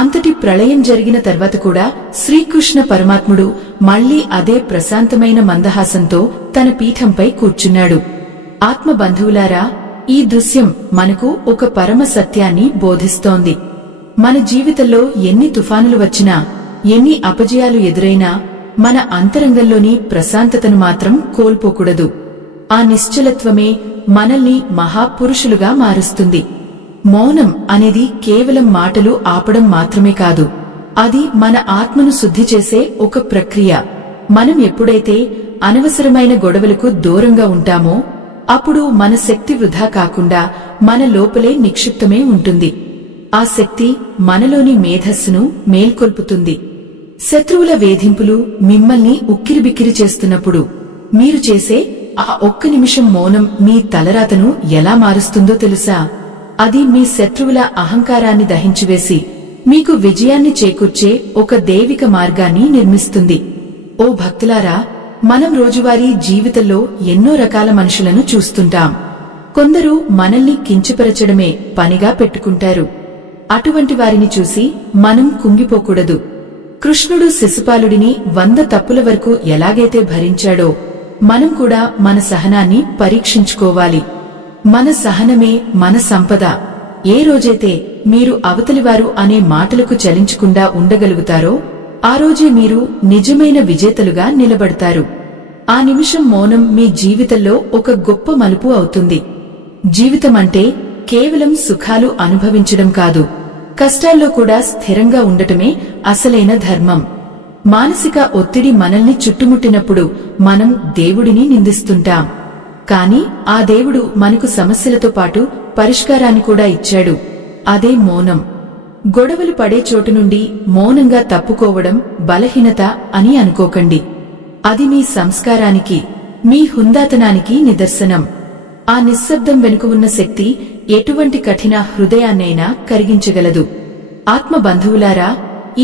అంతటి ప్రళయం జరిగిన తర్వాత కూడా శ్రీకృష్ణ పరమాత్ముడు మళ్లీ అదే ప్రశాంతమైన మందహాసంతో తన పీఠంపై కూర్చున్నాడు. ఆత్మబంధువులారా, ఈ దృశ్యం మనకు ఒక పరమ సత్యాన్ని బోధిస్తోంది. మన జీవితంలో ఎన్ని తుఫానులు వచ్చినా, ఎన్ని అపజయాలు ఎదురైనా మన అంతరంగంలోని ప్రశాంతతను మాత్రం కోల్పోకూడదు. ఆ నిశ్చలత్వమే మనల్ని మహాపురుషులుగా మారుస్తుంది. మౌనం అనేది కేవలం మాటలు ఆపడం మాత్రమే కాదు, అది మన ఆత్మను శుద్ధి చేసే ఒక ప్రక్రియ. మనం ఎప్పుడైతే అనవసరమైన గొడవలకు దూరంగా ఉంటామో అప్పుడు మన శక్తి వృధా కాకుండా మన లోపలే నిక్షిప్తమే ఉంటుంది. ఆ శక్తి మనలోని మేధస్సును మేల్కొల్పుతుంది. శత్రువుల వేధింపులు మిమ్మల్ని ఉక్కిరిబిక్కిరి చేస్తున్నప్పుడు మీరు చేసే ఆ ఒక్క నిమిషం మౌనం మీ తలరాతను ఎలా మారుస్తుందో తెలుసా? అది మీ శత్రువుల అహంకారాన్ని దహించివేసి మీకు విజయాన్ని చేకూర్చే ఒక దైవిక మార్గాన్ని నిర్మిస్తుంది. ఓ భక్తులారా, మనం రోజువారీ జీవితంలో ఎన్నో రకాల మనుషులను చూస్తుంటాం. కొందరు మనల్ని కించపరచడమే పనిగా పెట్టుకుంటారు. అటువంటి వారిని చూసి మనం కుంగిపోకూడదు. కృష్ణుడు శిశుపాలుడిని 100 తప్పుల వరకు ఎలాగైతే భరించాడో మనం కూడా మన సహనాన్ని పరీక్షించుకోవాలి. మన సహనమే మన సంపద. ఏ రోజైతే మీరు అవతలివారు అనే మాటలకు చలించకుండా ఉండగలుగుతారో ఆ రోజే మీరు నిజమైన విజేతలుగా నిలబడతారు. ఆ నిమిషం మౌనం మీ జీవితంలో ఒక గొప్ప మలుపు అవుతుంది. జీవితమంటే కేవలం సుఖాలు అనుభవించడం కాదు, కష్టాల్లో కూడా స్థిరంగా ఉండటమే అసలైన ధర్మం. మానసిక ఒత్తిడి మనల్ని చుట్టుముట్టినప్పుడు మనం దేవుడిని నిందిస్తుంటాం. కాని ఆ దేవుడు మనకు సమస్యలతో పాటు పరిష్కారాన్ని కూడా ఇచ్చాడు. అదే మౌనం. గొడవలు పడే చోటు నుండి మౌనంగా తప్పుకోవడం బలహీనత అని అనుకోకండి. అది మీ సంస్కారానికి, మీ హుందాతనానికి నిదర్శనం. ఆ నిశ్శబ్దం వెనుక ఉన్న శక్తి ఎటువంటి కఠిన హృదయాన్నైనా కరిగించగలదు. ఆత్మబంధువులారా,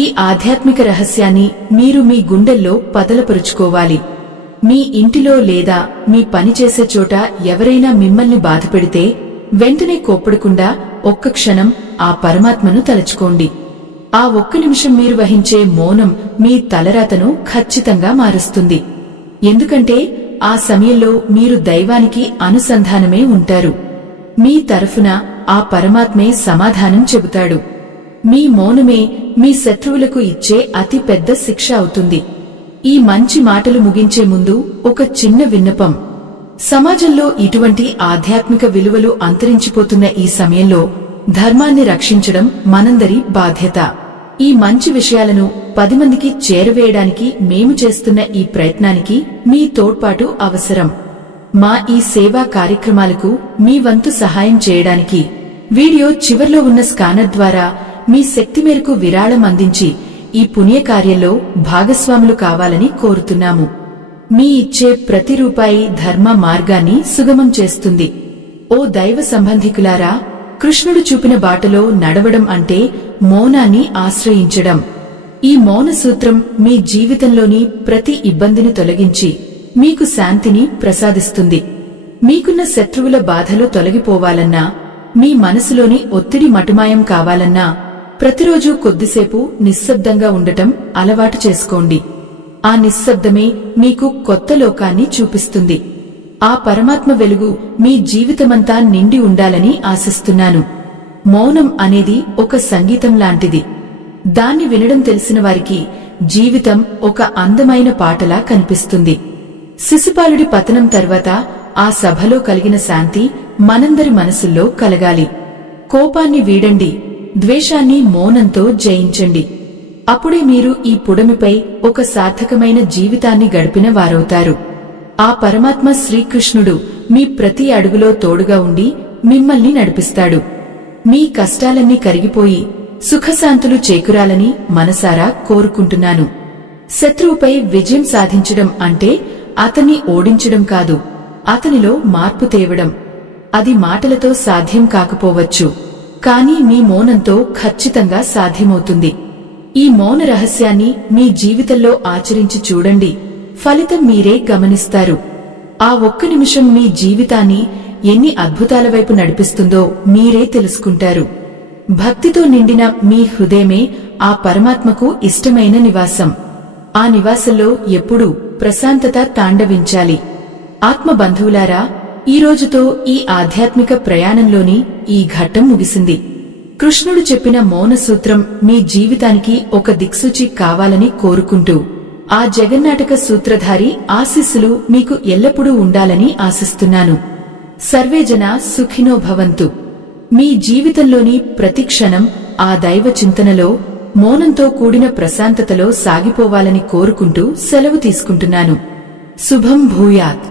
ఈ ఆధ్యాత్మిక రహస్యాన్ని మీరు మీ గుండెల్లో పదలపరుచుకోవాలి. మీ ఇంటిలో లేదా మీ పనిచేసే చోట ఎవరైనా మిమ్మల్ని బాధపెడితే వెంటనే కోప్పడకుండా ఒక్క క్షణం ఆ పరమాత్మను తలుచుకోండి. ఆ ఒక్క నిమిషం మీరు వహించే మౌనం మీ తలరాతను ఖచ్చితంగా మారుస్తుంది. ఎందుకంటే ఆ సమయంలో మీరు దైవానికి అనుసంధానమే ఉంటారు. మీ తరఫున ఆ పరమాత్మే సమాధానం చెబుతాడు. మీ మౌనమే మీ శత్రువులకు ఇచ్చే అతి పెద్ద శిక్ష అవుతుంది. ఈ మంచి మాటలు ముగించే ముందు ఒక చిన్న విన్నపం. సమాజంలో ఇటువంటి ఆధ్యాత్మిక విలువలు అంతరించిపోతున్న ఈ సమయంలో ధర్మాన్ని రక్షించడం మనందరి బాధ్యత. ఈ మంచి విషయాలను 10 మందికి చేరవేయడానికి మేము చేస్తున్న ఈ ప్రయత్నానికి మీ తోడ్పాటు అవసరం. మా ఈ సేవా కార్యక్రమాలకు మీ వంతు సహాయం చేయడానికి వీడియో చివర్లో ఉన్న స్కానర్ ద్వారా మీ శక్తి మేరకు విరాళం అందించి ఈ పుణ్యకార్యంలో భాగస్వాములు కావాలని కోరుతున్నాము. మీ ఇచ్చే ప్రతి రూపాయి ధర్మ మార్గాన్ని సుగమం చేస్తుంది. ఓ దైవ సంబంధికులారా, కృష్ణుడు చూపిన బాటలో నడవడం అంటే మౌనాన్ని ఆశ్రయించడం. ఈ మౌన సూత్రం మీ జీవితంలోని ప్రతి ఇబ్బందిని తొలగించి మీకు శాంతిని ప్రసాదిస్తుంది. మీకున్న శత్రువుల బాధలు తొలగిపోవాలన్నా, మీ మనసులోని ఒత్తిడి మటుమాయం కావాలన్నా ప్రతిరోజూ కొద్దిసేపు నిశ్శబ్దంగా ఉండటం అలవాటు చేసుకోండి. ఆ నిశ్శబ్దమే మీకు కొత్త లోకాన్ని చూపిస్తుంది. ఆ పరమాత్మ వెలుగు మీ జీవితమంతా నిండి ఉండాలని ఆశిస్తున్నాను. మౌనం అనేది ఒక సంగీతం లాంటిది. దాన్ని వినడం తెలిసిన వారికి జీవితం ఒక అందమైన పాటలా కనిపిస్తుంది. శిశుపాలుడి పతనం తర్వాత ఆ సభలో కలిగిన శాంతి మనందరి మనసుల్లో కలగాలి. కోపాన్ని వీడండి, ద్వేషాన్ని మౌనంతో జయించండి. అప్పుడే మీరు ఈ పుడమిపై ఒక సార్థకమైన జీవితాన్ని గడిపిన వారవుతారు. ఆ పరమాత్మ శ్రీకృష్ణుడు మీ ప్రతి అడుగులో తోడుగా ఉండి మిమ్మల్ని నడిపిస్తాడు. మీ కష్టాలన్నీ కరిగిపోయి సుఖశాంతులు చేకూరాలని మనసారా కోరుకుంటున్నాను. శత్రువుపై విజయం సాధించడం అంటే అతన్ని ఓడించడం కాదు, అతనిలో మార్పు తేవడం. అది మాటలతో సాధ్యం కాకపోవచ్చు, కానీ మీ మౌనంతో ఖచ్చితంగా సాధ్యమవుతుంది. ఈ మౌన రహస్యాన్ని మీ జీవితంలో ఆచరించి చూడండి, ఫలితం మీరే గమనిస్తారు. ఆ ఒక్క నిమిషం మీ జీవితాన్ని ఎన్ని అద్భుతాల వైపు నడిపిస్తుందో మీరే తెలుసుకుంటారు. భక్తితో నిండిన మీ హృదయమే ఆ పరమాత్మకు ఇష్టమైన నివాసం. ఆ నివాసంలో ఎప్పుడూ ప్రశాంతత తాండవించాలి. ఆత్మబంధువులారా, ఈ రోజుతో ఈ ఆధ్యాత్మిక ప్రయాణంలోని ఈ ఘట్టం ముగిసింది. కృష్ణుడు చెప్పిన మౌన సూత్రం మీ జీవితానికి ఒక దిక్సూచి కావాలని కోరుకుంటూ, ఆ జగన్నాటక సూత్రధారి ఆశీస్సులు మీకు ఎల్లప్పుడూ ఉండాలని ఆశిస్తున్నాను. సర్వేజన సుఖినో భవంతు. మీ జీవితంలోని ప్రతి క్షణం ఆ దైవ చింతనలో, మౌనంతో కూడిన ప్రశాంతతలో సాగిపోవాలని కోరుకుంటూ సెలవు తీసుకుంటున్నాను. శుభం భూయాత్.